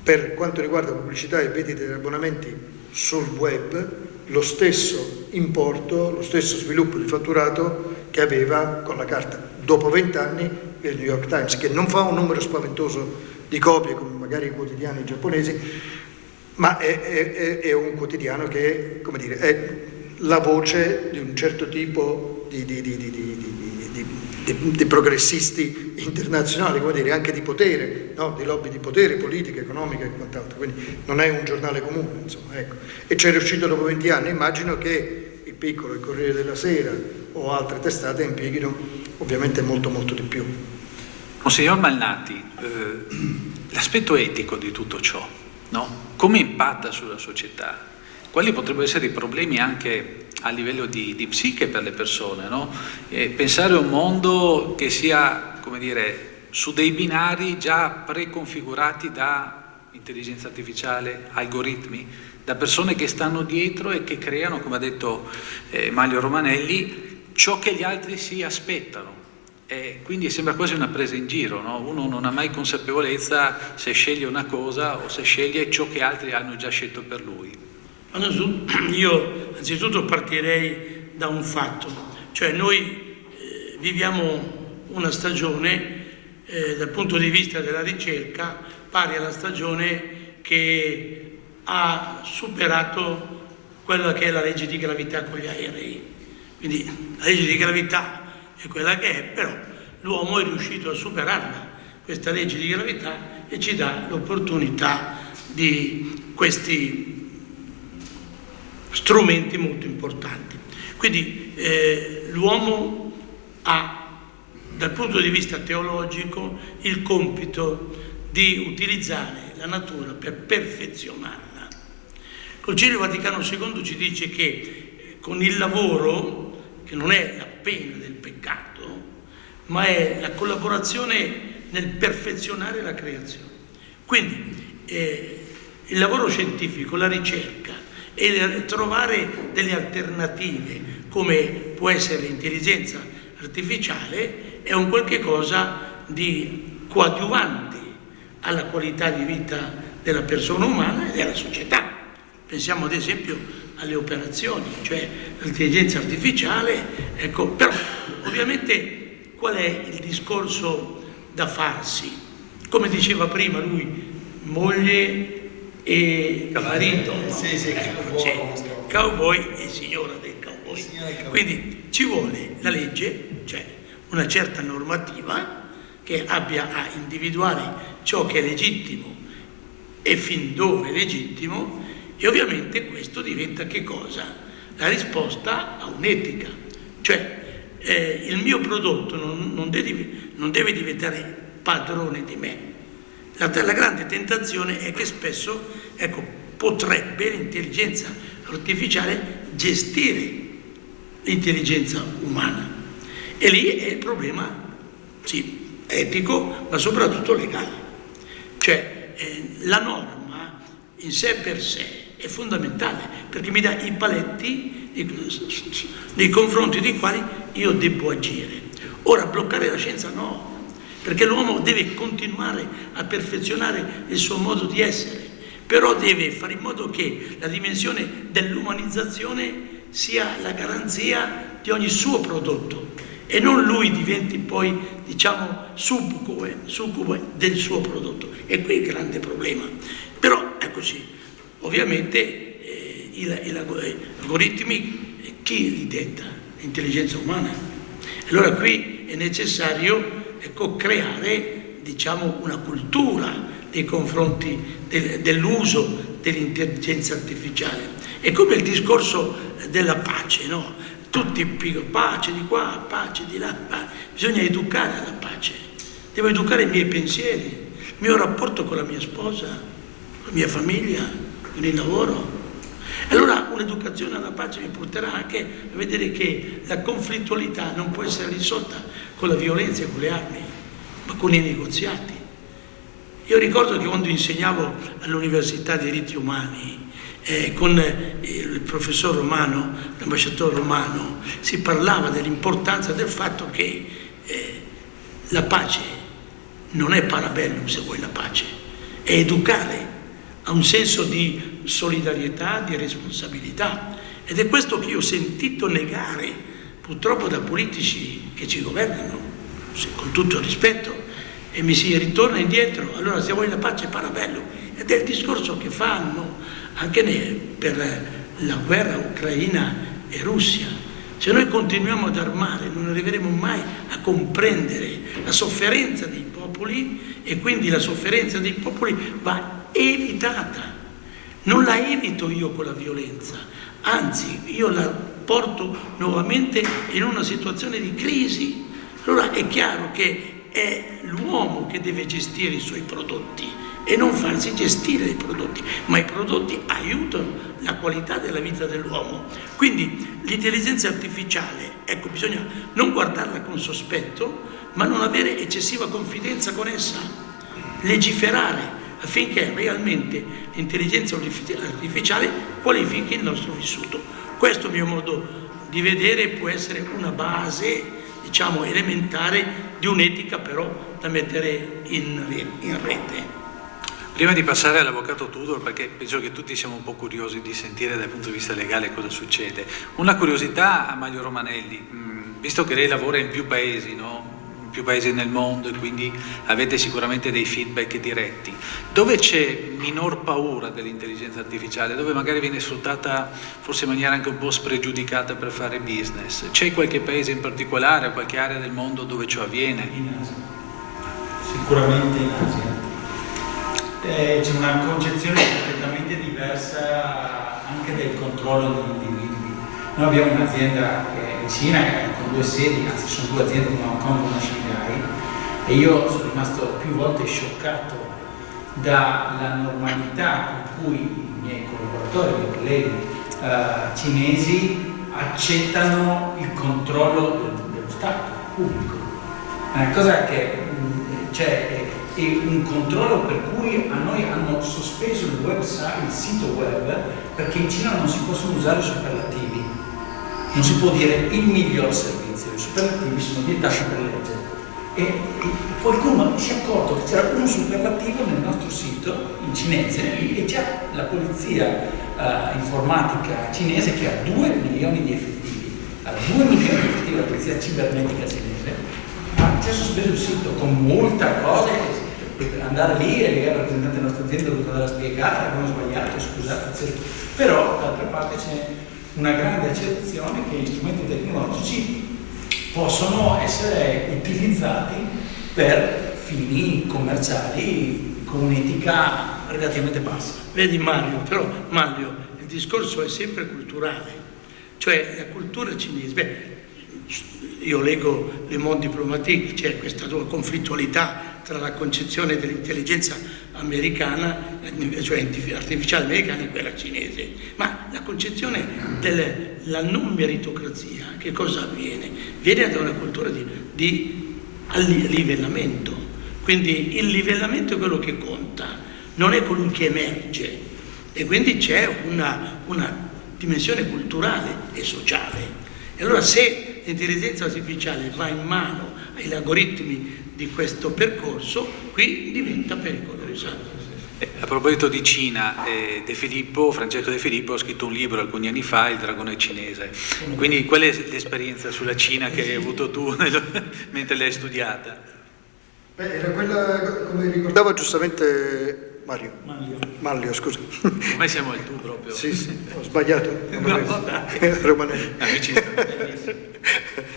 per quanto riguarda pubblicità e vendite di abbonamenti sul web, lo stesso importo, lo stesso sviluppo di fatturato che aveva con la carta. Dopo 20 anni il New York Times, che non fa un numero spaventoso di copie come magari i quotidiani giapponesi, ma è un quotidiano che, come dire, è la voce di un certo tipo di progressisti internazionali, come dire, anche di potere, no? Di lobby di potere, politica, economica e quant'altro. Quindi non è un giornale comune, insomma, ecco. E c'è riuscito dopo 20 anni. Immagino che il Piccolo, il Corriere della Sera o altre testate impieghino ovviamente molto molto di più. Monsignor Malnati, l'aspetto etico di tutto ciò, no? Come impatta sulla società? Quali potrebbero essere i problemi anche a livello di psiche per le persone, no? Pensare a un mondo che sia, come dire, su dei binari già preconfigurati da intelligenza artificiale, algoritmi, da persone che stanno dietro e che creano, come ha detto Mario Romanelli, ciò che gli altri si aspettano. Quindi sembra quasi una presa in giro, no? Uno non ha mai consapevolezza se sceglie una cosa o se sceglie ciò che altri hanno già scelto per lui. Io anzitutto partirei da un fatto, cioè noi viviamo una stagione dal punto di vista della ricerca pari alla stagione che ha superato quella che è la legge di gravità con gli aerei. Quindi la legge di gravità è quella che è, però l'uomo è riuscito a superarla, questa legge di gravità, e ci dà l'opportunità di questi strumenti molto importanti. Quindi l'uomo ha, dal punto di vista teologico, il compito di utilizzare la natura per perfezionarla. Il Concilio Vaticano II ci dice che con il lavoro, che non è la pena del peccato, ma è la collaborazione nel perfezionare la creazione. Quindi il lavoro scientifico, la ricerca e trovare delle alternative come può essere l'intelligenza artificiale è un qualche cosa di coadiuvante alla qualità di vita della persona umana e della società. Pensiamo ad esempio alle operazioni, cioè l'intelligenza artificiale, ecco, però ovviamente qual è il discorso da farsi? Come diceva prima lui, moglie e marito, no? Sì, cowboy e signora del cowboy. Quindi ci vuole la legge, cioè una certa normativa che abbia a individuare ciò che è legittimo e fin dove è legittimo, e ovviamente questo diventa che cosa? La risposta a un'etica, cioè il mio prodotto non deve diventare padrone di me. La grande tentazione è che spesso, ecco, potrebbe l'intelligenza artificiale gestire l'intelligenza umana, e lì è il problema, sì, etico, ma soprattutto legale. Cioè la norma in sé per sé è fondamentale perché mi dà i paletti nei confronti dei quali io devo agire. Ora, bloccare la scienza no, perché l'uomo deve continuare a perfezionare il suo modo di essere, però deve fare in modo che la dimensione dell'umanizzazione sia la garanzia di ogni suo prodotto e non lui diventi poi, diciamo, succube del suo prodotto. E qui è il grande problema. Però è così. Ovviamente gli algoritmi chi li detta? L'intelligenza umana. Allora qui è necessario, ecco, creare, diciamo, una cultura nei confronti dell'uso dell'intelligenza artificiale. È come il discorso della pace, no? Tutti pace di qua, pace di là, bisogna educare alla pace. Devo educare i miei pensieri, il mio rapporto con la mia sposa, con la mia famiglia, con il lavoro. Allora un'educazione alla pace mi porterà anche a vedere che la conflittualità non può essere risolta con la violenza e con le armi, ma con i negoziati. Io ricordo che quando insegnavo all'Università dei Diritti Umani con il professor Romano, l'ambasciatore Romano, si parlava dell'importanza del fatto che la pace non è parabellum, se vuoi la pace, è educare a un senso di solidarietà, di responsabilità, ed è questo che io ho sentito negare purtroppo da politici che ci governano, con tutto il rispetto, e mi si ritorna indietro. Allora se vuoi la pace è parabellum, ed è il discorso che fanno anche per la guerra ucraina e Russia. Se noi continuiamo ad armare non arriveremo mai a comprendere la sofferenza dei popoli, e quindi la sofferenza dei popoli va evitata. Non la evito io con la violenza, anzi io la porto nuovamente in una situazione di crisi. Allora è chiaro che è l'uomo che deve gestire i suoi prodotti e non farsi gestire i prodotti, ma i prodotti aiutano la qualità della vita dell'uomo. Quindi l'intelligenza artificiale, ecco, bisogna non guardarla con sospetto, ma non avere eccessiva confidenza con essa, legiferare affinché realmente l'intelligenza artificiale qualifichi il nostro vissuto. Questo mio modo di vedere può essere una base, diciamo, elementare di un'etica però da mettere in rete. Prima di passare all'avvocato Tudor, perché penso che tutti siamo un po' curiosi di sentire dal punto di vista legale cosa succede, una curiosità a Maglio Romanelli, visto che lei lavora in più paesi, no? In più paesi nel mondo, e quindi avete sicuramente dei feedback diretti, dove c'è minor paura dell'intelligenza artificiale, dove magari viene sfruttata forse in maniera anche un po' spregiudicata per fare business? C'è qualche paese in particolare, qualche area del mondo dove ciò avviene? In Asia. Sicuramente in Asia. C'è una concezione completamente diversa anche del controllo degli individui. Noi abbiamo un'azienda che è in Cina, con 2 sedi, anzi sono 2 aziende, una a Hong Kong e una a Shanghai, e io sono rimasto più volte scioccato dalla normalità con cui i miei collaboratori, i miei colleghi cinesi accettano il controllo dello Stato pubblico. È una cosa che c'è è un controllo per cui a noi hanno sospeso il sito web, perché in Cina non si possono usare i superlativi, non si può dire il miglior servizio, i superlativi sono vietati per legge. E qualcuno si è accorto che c'era un superlativo nel nostro sito in cinese e già la polizia informatica cinese, che ha 2 milioni di effettivi, la polizia cibernetica cinese, ha già sospeso il sito con molta cosa, per andare lì e il rappresentante della nostra azienda doveva andare a spiegare, abbiamo sbagliato, scusate, eccetera. Però d'altra parte c'è una grande accettazione che gli strumenti tecnologici possono essere utilizzati per fini commerciali con un'etica relativamente bassa. Vedi Mario, il discorso è sempre culturale, cioè la cultura cinese. Io leggo Le Monde Diplomatique, c'è questa conflittualità tra la concezione dell'intelligenza americana, cioè artificiale americana, e quella cinese. Ma la concezione della non meritocrazia, che cosa avviene? Viene da una cultura di livellamento. Quindi il livellamento è quello che conta, non è colui che emerge. E quindi c'è una dimensione culturale e sociale. E allora se l'intelligenza artificiale va in mano agli algoritmi di questo percorso, qui diventa pericolosa. A proposito di Cina, Francesco De Filippo ha scritto un libro alcuni anni fa, Il dragone cinese. Quindi qual è l'esperienza sulla Cina che hai avuto tu mentre l'hai studiata? Era quella, come ricordava giustamente Maglio, scusa. Ormai siamo al tu proprio. Sì, ho sbagliato. Romanelli.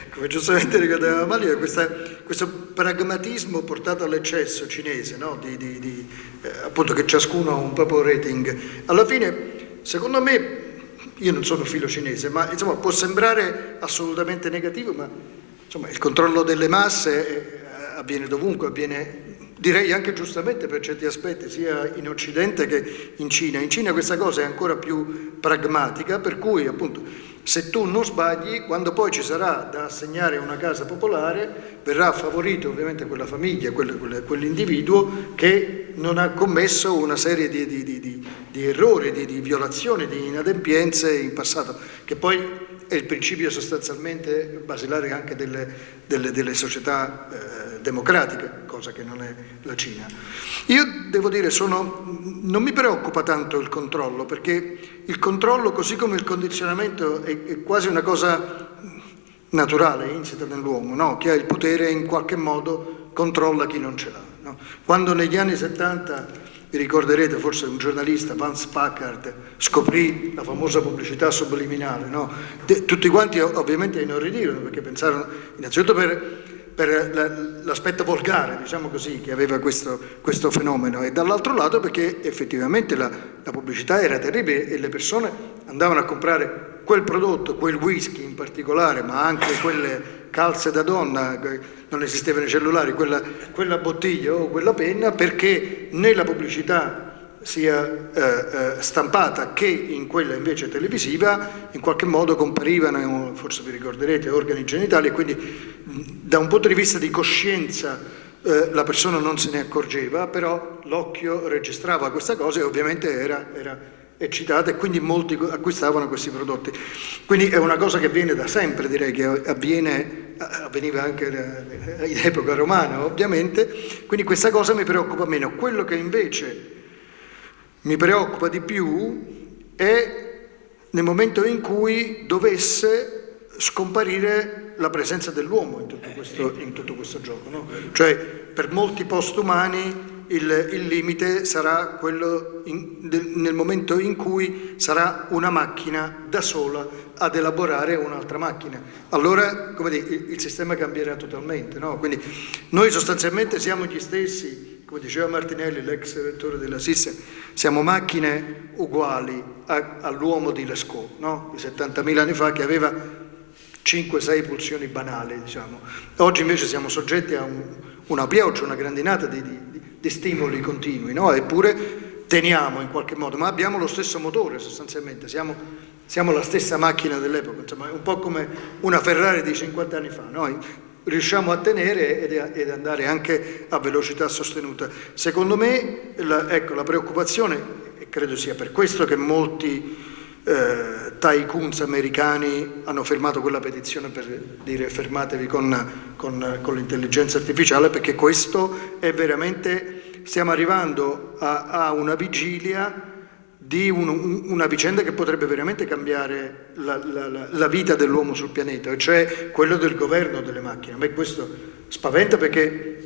Come giustamente ricordava Maglio, questo pragmatismo portato all'eccesso cinese, no? Appunto, che ciascuno ha un proprio rating. Alla fine, secondo me, io non sono filo cinese, ma insomma può sembrare assolutamente negativo, ma insomma il controllo delle masse avviene dovunque, direi anche giustamente per certi aspetti, sia in Occidente che in Cina. In Cina questa cosa è ancora più pragmatica, per cui appunto se tu non sbagli, quando poi ci sarà da assegnare una casa popolare, verrà favorito ovviamente quella famiglia, quell'individuo che non ha commesso una serie di errori, di violazioni, di inadempienze in passato, che poi è il principio sostanzialmente basilare anche delle società democratiche, cosa che non è la Cina. Io devo dire, non mi preoccupa tanto il controllo, perché il controllo, così come il condizionamento, è quasi una cosa naturale, insita nell'uomo, no? Chi ha il potere in qualche modo controlla chi non ce l'ha. No? Quando negli anni 70, vi ricorderete, forse un giornalista, Vance Packard, scoprì la famosa pubblicità subliminale, no? Tutti quanti ovviamente inorridirono, perché pensarono innanzitutto per l'aspetto volgare, diciamo così, che aveva questo fenomeno, e dall'altro lato perché effettivamente la pubblicità era terribile e le persone andavano a comprare quel prodotto, quel whisky in particolare, ma anche quelle calze da donna, non esistevano i cellulari, quella bottiglia o quella penna, perché nella pubblicità sia stampata che in quella invece televisiva in qualche modo comparivano, forse vi ricorderete, organi genitali, e quindi da un punto di vista di coscienza la persona non se ne accorgeva, però l'occhio registrava questa cosa e ovviamente era eccitata, e quindi molti acquistavano questi prodotti. Quindi è una cosa che avviene da sempre, direi che avveniva anche in epoca romana ovviamente, quindi questa cosa mi preoccupa meno. Quello che invece mi preoccupa di più è nel momento in cui dovesse scomparire la presenza dell'uomo in tutto questo gioco, no? Cioè per molti postumani il limite sarà quello nel momento in cui sarà una macchina da sola ad elaborare un'altra macchina. Allora, come dire, il sistema cambierà totalmente, no? Quindi noi sostanzialmente siamo gli stessi, come diceva Martinelli, l'ex rettore della SIS, siamo macchine uguali all'uomo di Lescaut, no? Di 70.000 anni fa, che aveva 5-6 pulsioni banali, diciamo. Oggi invece siamo soggetti a una pioggia, una grandinata di di stimoli continui, no? Eppure teniamo in qualche modo, ma abbiamo lo stesso motore sostanzialmente, siamo la stessa macchina dell'epoca, insomma, è un po' come una Ferrari di 50 anni fa, noi riusciamo a tenere ed andare anche a velocità sostenuta. Secondo me, la preoccupazione, e credo sia per questo che molti tycoons americani hanno firmato quella petizione per dire fermatevi con l'intelligenza artificiale, perché questo è veramente, stiamo arrivando a una vigilia di una vicenda che potrebbe veramente cambiare la vita dell'uomo sul pianeta, cioè quello del governo delle macchine. A me questo spaventa, perché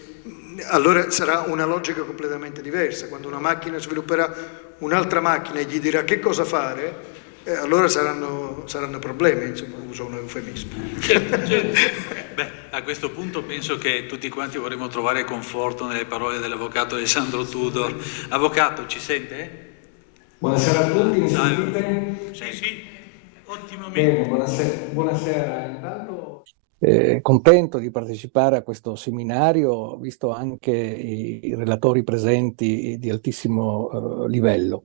allora sarà una logica completamente diversa. Quando una macchina svilupperà un'altra macchina e gli dirà che cosa fare, allora saranno problemi, insomma, uso un eufemismo. Beh, a questo punto penso che tutti quanti vorremmo trovare conforto nelle parole dell'avvocato Alessandro Tudor. Avvocato, ci sente? Buonasera a tutti, mi Salve. sentite? Sì, ottimamente. Bene, buonasera. Intanto contento di partecipare a questo seminario, visto anche i relatori presenti di altissimo livello.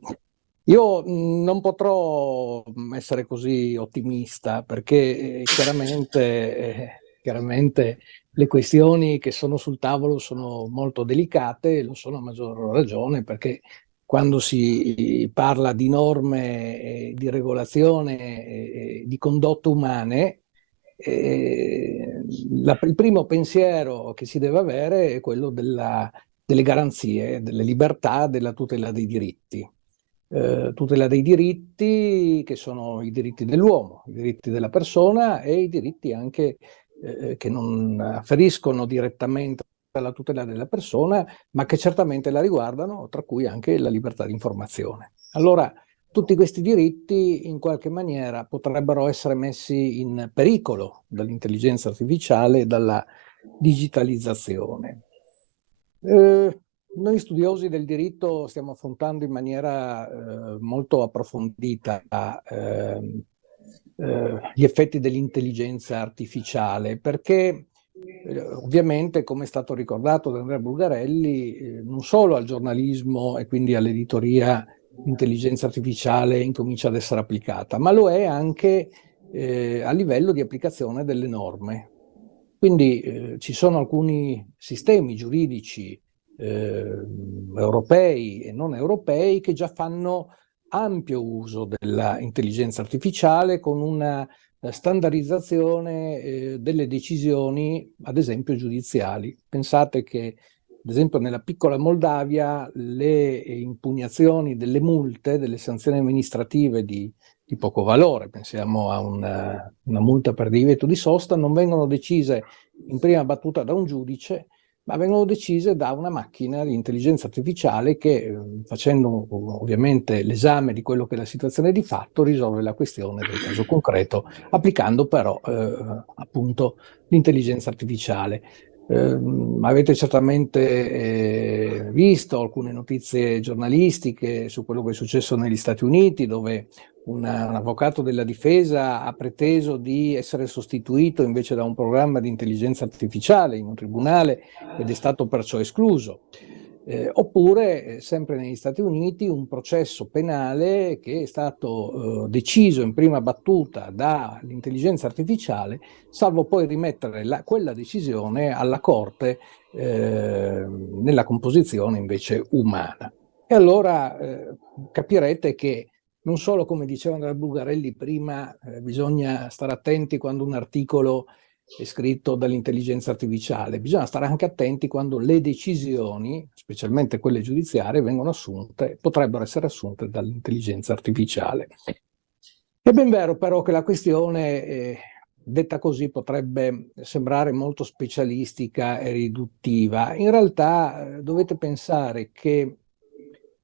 Io non potrò essere così ottimista, perché chiaramente le questioni che sono sul tavolo sono molto delicate, e lo sono a maggior ragione perché quando si parla di norme, di regolazione, di condotte umane, il primo pensiero che si deve avere è quello delle garanzie, delle libertà, della tutela dei diritti. Tutela dei diritti che sono i diritti dell'uomo, i diritti della persona e i diritti anche che non afferiscono direttamente alla tutela della persona, ma che certamente la riguardano, tra cui anche la libertà di informazione. Allora, tutti questi diritti in qualche maniera potrebbero essere messi in pericolo dall'intelligenza artificiale e dalla digitalizzazione. Noi studiosi del diritto stiamo affrontando in maniera molto approfondita gli effetti dell'intelligenza artificiale, perché ovviamente, come è stato ricordato da Andrea Bulgarelli, non solo al giornalismo e quindi all'editoria l'intelligenza artificiale incomincia ad essere applicata, ma lo è anche a livello di applicazione delle norme. Quindi ci sono alcuni sistemi giuridici europei e non europei che già fanno ampio uso dell'intelligenza artificiale, con una standardizzazione delle decisioni, ad esempio giudiziali. Pensate che, ad esempio, nella piccola Moldavia le impugnazioni delle multe, delle sanzioni amministrative di poco valore, pensiamo a una multa per divieto di sosta, non vengono decise in prima battuta da un giudice, ma vengono decise da una macchina di intelligenza artificiale che, facendo ovviamente l'esame di quello che è la situazione di fatto, risolve la questione del caso concreto, applicando però appunto l'intelligenza artificiale. Avete certamente visto alcune notizie giornalistiche su quello che è successo negli Stati Uniti, dove un avvocato della difesa ha preteso di essere sostituito invece da un programma di intelligenza artificiale in un tribunale ed è stato perciò escluso. Oppure, sempre negli Stati Uniti, un processo penale che è stato deciso in prima battuta dall'intelligenza artificiale, salvo poi rimettere quella decisione alla Corte nella composizione invece umana. E allora capirete che non solo, come diceva Andrea Bulgarelli prima, bisogna stare attenti quando un articolo è scritto dall'intelligenza artificiale, bisogna stare anche attenti quando le decisioni, specialmente quelle giudiziarie, vengono assunte, potrebbero essere assunte dall'intelligenza artificiale. È ben vero però che la questione, detta così, potrebbe sembrare molto specialistica e riduttiva. In realtà dovete pensare che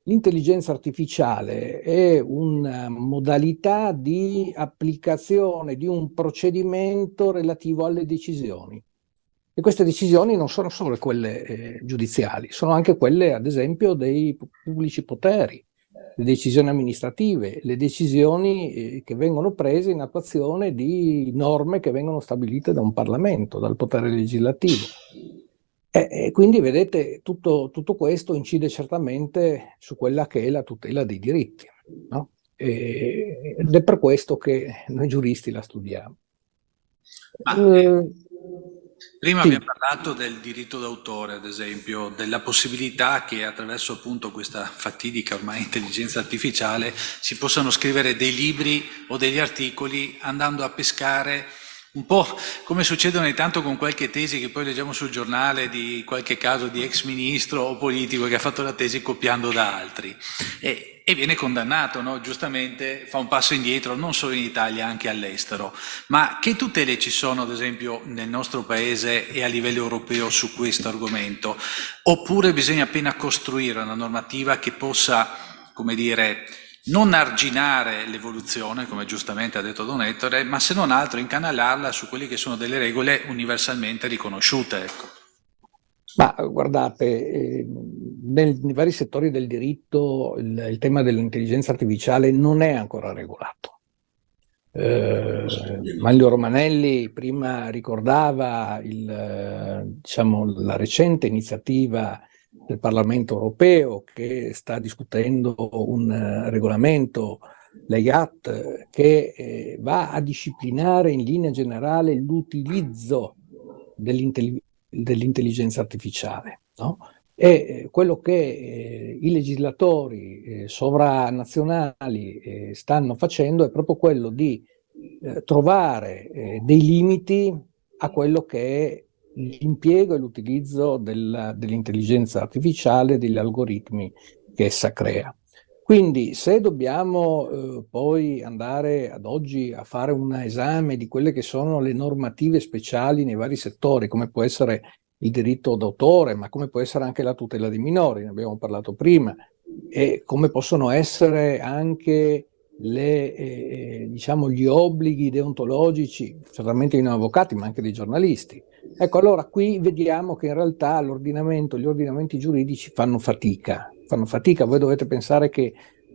l'intelligenza artificiale è una modalità di applicazione di un procedimento relativo alle decisioni. E queste decisioni non sono solo quelle giudiziali, sono anche quelle, ad esempio, dei pubblici poteri, le decisioni amministrative, le decisioni che vengono prese in attuazione di norme che vengono stabilite da un Parlamento, dal potere legislativo. Quindi vedete, tutto questo incide certamente su quella che è la tutela dei diritti, no? Ed è per questo che noi giuristi la studiamo. Prima Sì. abbiamo parlato del diritto d'autore, ad esempio, della possibilità che attraverso appunto questa fatidica ormai intelligenza artificiale si possano scrivere dei libri o degli articoli andando a pescare un po' come succede ogni tanto con qualche tesi che poi leggiamo sul giornale di qualche caso di ex ministro o politico che ha fatto la tesi copiando da altri e viene condannato, no? Giustamente fa un passo indietro non solo in Italia, anche all'estero. Ma che tutele ci sono, ad esempio, nel nostro paese e a livello europeo su questo argomento? Oppure bisogna appena costruire una normativa che possa, come dire, non arginare l'evoluzione, come giustamente ha detto Don Ettore, ma se non altro incanalarla su quelle che sono delle regole universalmente riconosciute, ecco. Ma guardate, nei vari settori del diritto il tema dell'intelligenza artificiale non è ancora regolato. Manlio Romanelli prima ricordava diciamo, la recente iniziativa del Parlamento europeo che sta discutendo un regolamento, l'EIAT, che va a disciplinare in linea generale l'utilizzo dell'intelligenza artificiale, no? E quello che i legislatori sovranazionali stanno facendo è proprio quello di trovare dei limiti a quello che è l'impiego e l'utilizzo dell'intelligenza artificiale, degli algoritmi che essa crea. Quindi se dobbiamo poi andare ad oggi a fare un esame di quelle che sono le normative speciali nei vari settori, come può essere il diritto d'autore, ma come può essere anche la tutela dei minori, ne abbiamo parlato prima, e come possono essere anche diciamo, gli obblighi deontologici, certamente di noi avvocati, ma anche dei giornalisti. Ecco, allora qui vediamo che in realtà gli ordinamenti giuridici fanno fatica. Voi dovete pensare che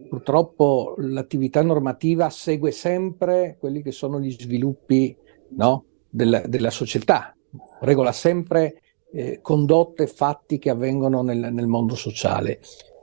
purtroppo l'attività normativa segue sempre quelli che sono gli sviluppi, no, della società, regola sempre condotte, fatti che avvengono nel mondo sociale.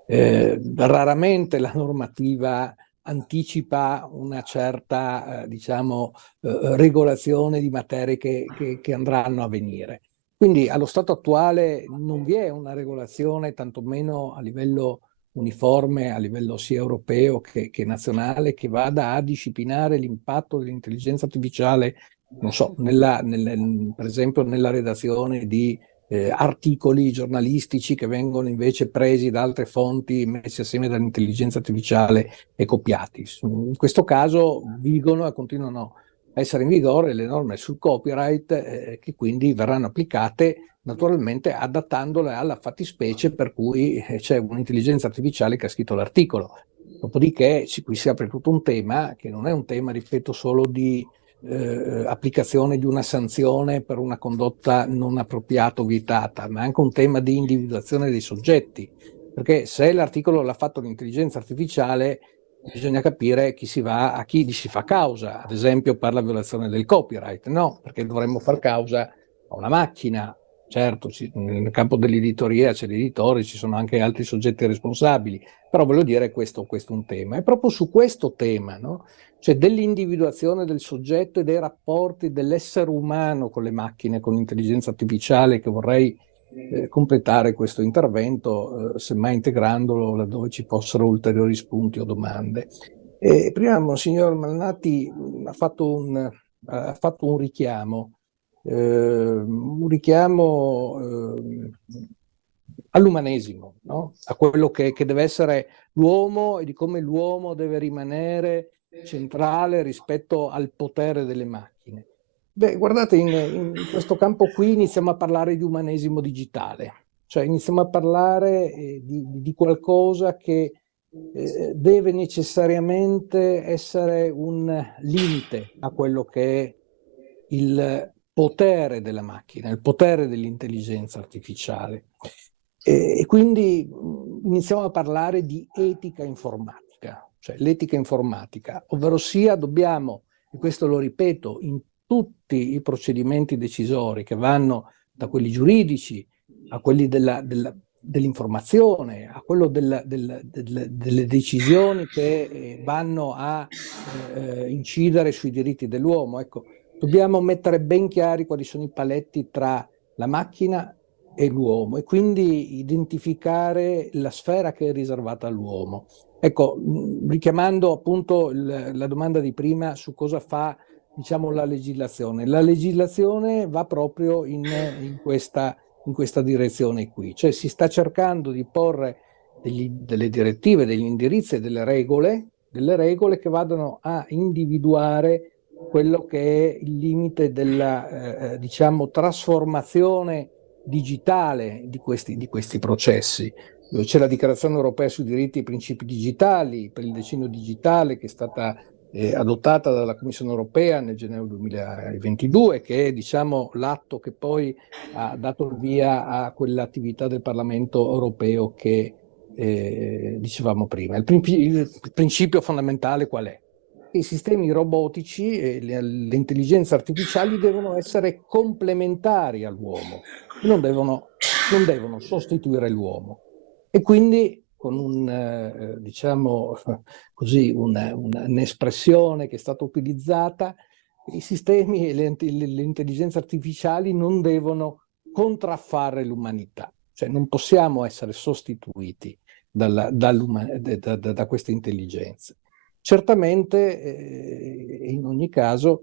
Raramente la normativa anticipa una certa diciamo, regolazione di materie che andranno a venire. Quindi allo stato attuale non vi è una regolazione, tantomeno a livello uniforme, a livello sia europeo che nazionale, che vada a disciplinare l'impatto dell'intelligenza artificiale, non so, per esempio nella redazione di articoli giornalistici che vengono invece presi da altre fonti, messi assieme dall'intelligenza artificiale e copiati. In questo caso vigono e continuano a essere in vigore le norme sul copyright che quindi verranno applicate naturalmente adattandole alla fattispecie per cui c'è un'intelligenza artificiale che ha scritto l'articolo. Dopodiché qui si apre tutto un tema che non è un tema, ripeto, solo di applicazione di una sanzione per una condotta non appropriata o vietata, ma anche un tema di individuazione dei soggetti, perché se l'articolo l'ha fatto l'intelligenza artificiale bisogna capire a chi gli si fa causa, ad esempio per la violazione del copyright, no, perché dovremmo far causa a una macchina. Certo, nel campo dell'editoria c'è l'editore, ci sono anche altri soggetti responsabili, però voglio dire questo è un tema. E proprio su questo tema, no? Cioè dell'individuazione del soggetto e dei rapporti dell'essere umano con le macchine, con l'intelligenza artificiale, che vorrei completare questo intervento, semmai integrandolo laddove ci fossero ulteriori spunti o domande. Prima Monsignor Malnati ha fatto un richiamo all'umanesimo, no? A quello che deve essere l'uomo e di come l'uomo deve rimanere centrale rispetto al potere delle macchine. Beh, guardate, in questo campo qui iniziamo a parlare di umanesimo digitale, cioè iniziamo a parlare di qualcosa che deve necessariamente essere un limite a quello che è il potere della macchina, il potere dell'intelligenza artificiale. E quindi iniziamo a parlare di etica informatica, cioè l'etica informatica, ovvero sia dobbiamo, e questo lo ripeto, in tutti i procedimenti decisori che vanno da quelli giuridici a quelli dell'informazione, a quello delle decisioni che vanno a incidere sui diritti dell'uomo. Ecco, dobbiamo mettere ben chiari quali sono i paletti tra la macchina e l'uomo e quindi identificare la sfera che è riservata all'uomo. Ecco, richiamando appunto la domanda di prima su cosa fa, diciamo, la legislazione va proprio in questa direzione qui, cioè si sta cercando di porre delle direttive, degli indirizzi e delle regole che vadano a individuare quello che è il limite della diciamo trasformazione digitale di questi processi. C'è la Dichiarazione europea sui diritti e principi digitali per il decennio digitale, che è stata adottata dalla Commissione europea nel gennaio 2022, che è, diciamo, l'atto che poi ha dato il via a quell'attività del Parlamento europeo che dicevamo prima. Il principio fondamentale qual è? I sistemi robotici e le intelligenze artificiali devono essere complementari all'uomo, non devono sostituire l'uomo. E quindi con diciamo così, un'espressione che è stata utilizzata, i sistemi e le intelligenze artificiali non devono contraffare l'umanità, cioè non possiamo essere sostituiti da queste intelligenze. Certamente, in ogni caso,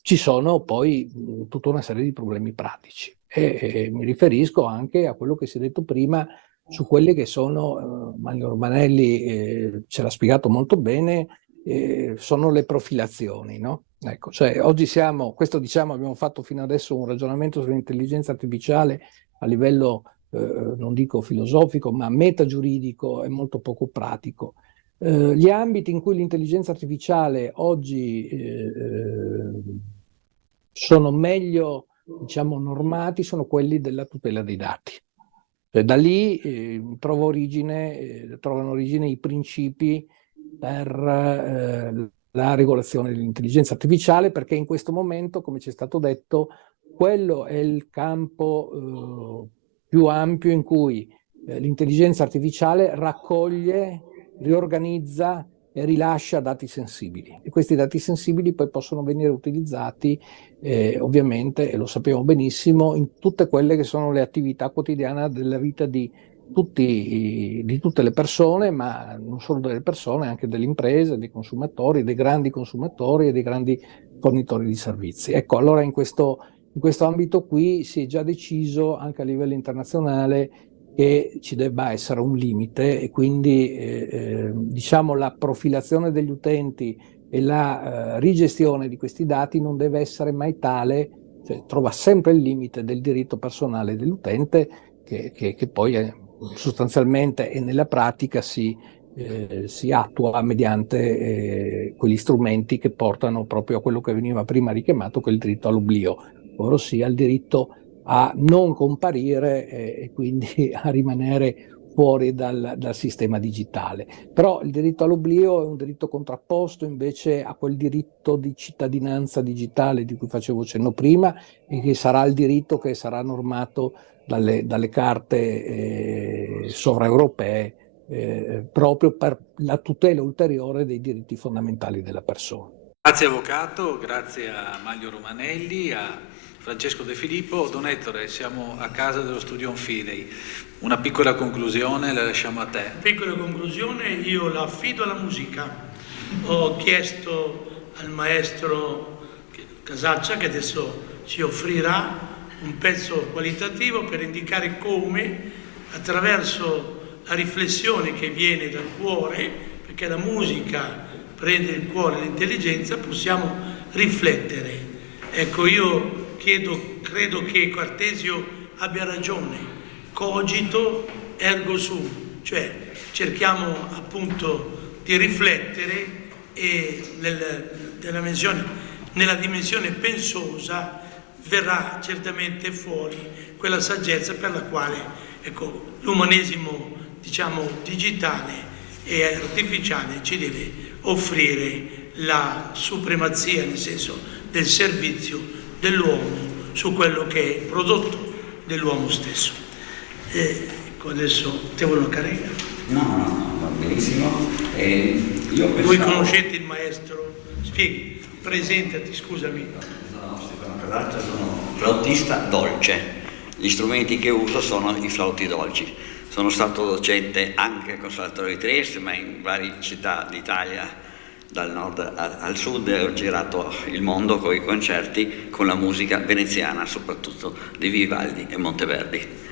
ci sono poi tutta una serie di problemi pratici e mi riferisco anche a quello che si è detto prima su quelle che sono, Manlio Romanelli ce l'ha spiegato molto bene, sono le profilazioni, no? Ecco, cioè oggi questo diciamo, abbiamo fatto fino adesso un ragionamento sull'intelligenza artificiale a livello, non dico filosofico, ma metagiuridico e molto poco pratico. Gli ambiti in cui l'intelligenza artificiale oggi sono meglio, diciamo, normati sono quelli della tutela dei dati. Da lì trovano origine i principi per la regolazione dell'intelligenza artificiale, perché in questo momento, come ci è stato detto, quello è il campo più ampio in cui l'intelligenza artificiale raccoglie, riorganizza e rilascia dati sensibili. E questi dati sensibili poi possono venire utilizzati ovviamente, e lo sappiamo benissimo, in tutte quelle che sono le attività quotidiane della vita di tutte le persone, ma non solo delle persone, anche delle imprese, dei consumatori, dei grandi consumatori e dei grandi fornitori di servizi. Ecco, allora in questo ambito qui si è già deciso anche a livello internazionale che ci debba essere un limite e quindi diciamo la profilazione degli utenti e la rigestione di questi dati non deve essere mai tale, cioè trova sempre il limite del diritto personale dell'utente che poi sostanzialmente e nella pratica si attua mediante quegli strumenti che portano proprio a quello che veniva prima richiamato, che è il diritto all'oblio, ovvero sia il diritto a non comparire e quindi a rimanere fuori dal sistema digitale. Però il diritto all'oblio è un diritto contrapposto invece a quel diritto di cittadinanza digitale di cui facevo cenno prima e che sarà il diritto che sarà normato dalle carte sovraeuropee proprio per la tutela ulteriore dei diritti fondamentali della persona. Grazie Avvocato, grazie a Manlio Romanelli, a Francesco De Filippo. Don Ettore, siamo a casa dello Studium Fidei. Una piccola conclusione la lasciamo a te. Piccola conclusione, io la affido alla musica. Ho chiesto al maestro Casaccia, che adesso ci offrirà un pezzo qualitativo per indicare come, attraverso la riflessione che viene dal cuore, perché la musica prende il cuore e l'intelligenza, possiamo riflettere. Ecco, io credo che Cartesio abbia ragione. Cogito ergo sum, cioè cerchiamo appunto di riflettere e nella dimensione pensosa verrà certamente fuori quella saggezza per la quale, ecco, l'umanesimo, diciamo, digitale e artificiale ci deve offrire la supremazia, nel senso del servizio dell'uomo su quello che è prodotto dell'uomo stesso. Adesso te vuoi una carega? No, va benissimo. Io pensavo... Voi conoscete il maestro? Spieghi, presentati, scusami. Sono Stefano Casaccia, sono flautista dolce. Gli strumenti che uso sono i flauti dolci. Sono stato docente anche al Conservatorio di Trieste, ma in varie città d'Italia, dal nord al sud, ho girato il mondo con i concerti con la musica veneziana, soprattutto di Vivaldi e Monteverdi.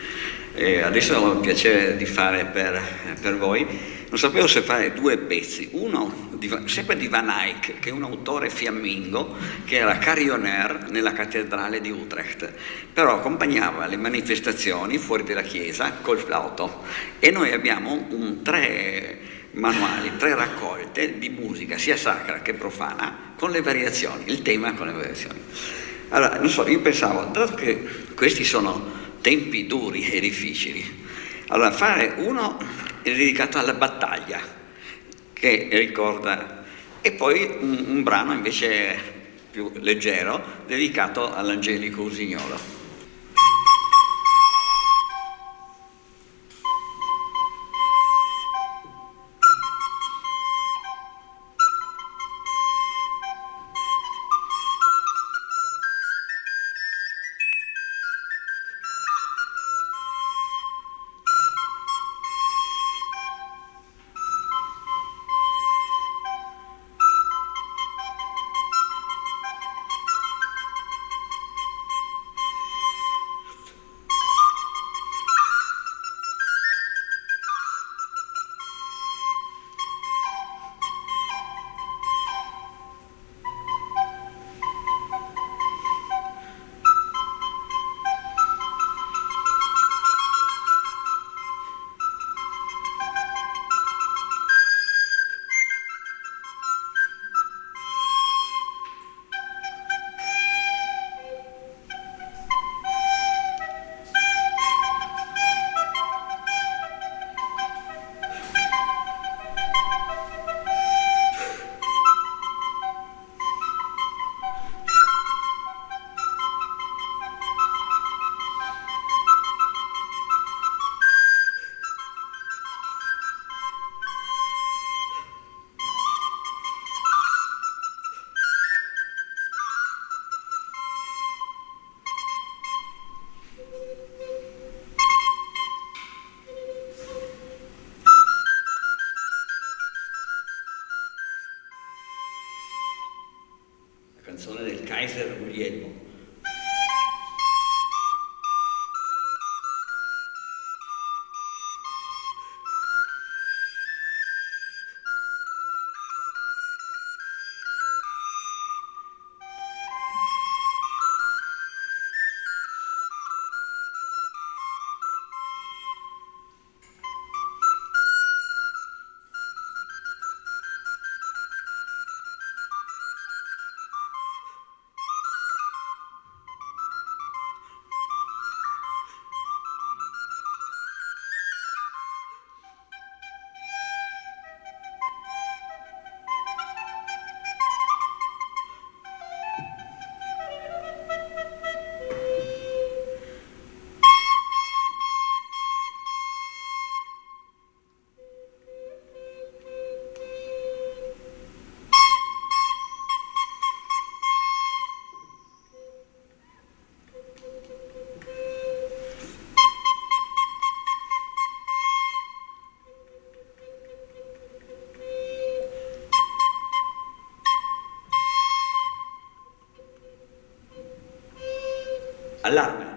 Adesso ho il piacere di fare per voi, non sapevo se fare due pezzi, uno sempre di Van Eyck, che è un autore fiammingo, che era carillonneur nella cattedrale di Utrecht, però accompagnava le manifestazioni fuori dalla chiesa col flauto, e noi abbiamo tre manuali, 3 raccolte di musica sia sacra che profana con le variazioni, il tema con le variazioni. Allora, non so, io pensavo, dato che questi sono tempi duri e difficili, allora fare uno è dedicato alla battaglia, che ricorda, e poi un brano invece più leggero dedicato all'Angelico Usignolo. Canzone del Kaiser Guglielmo. Allarme.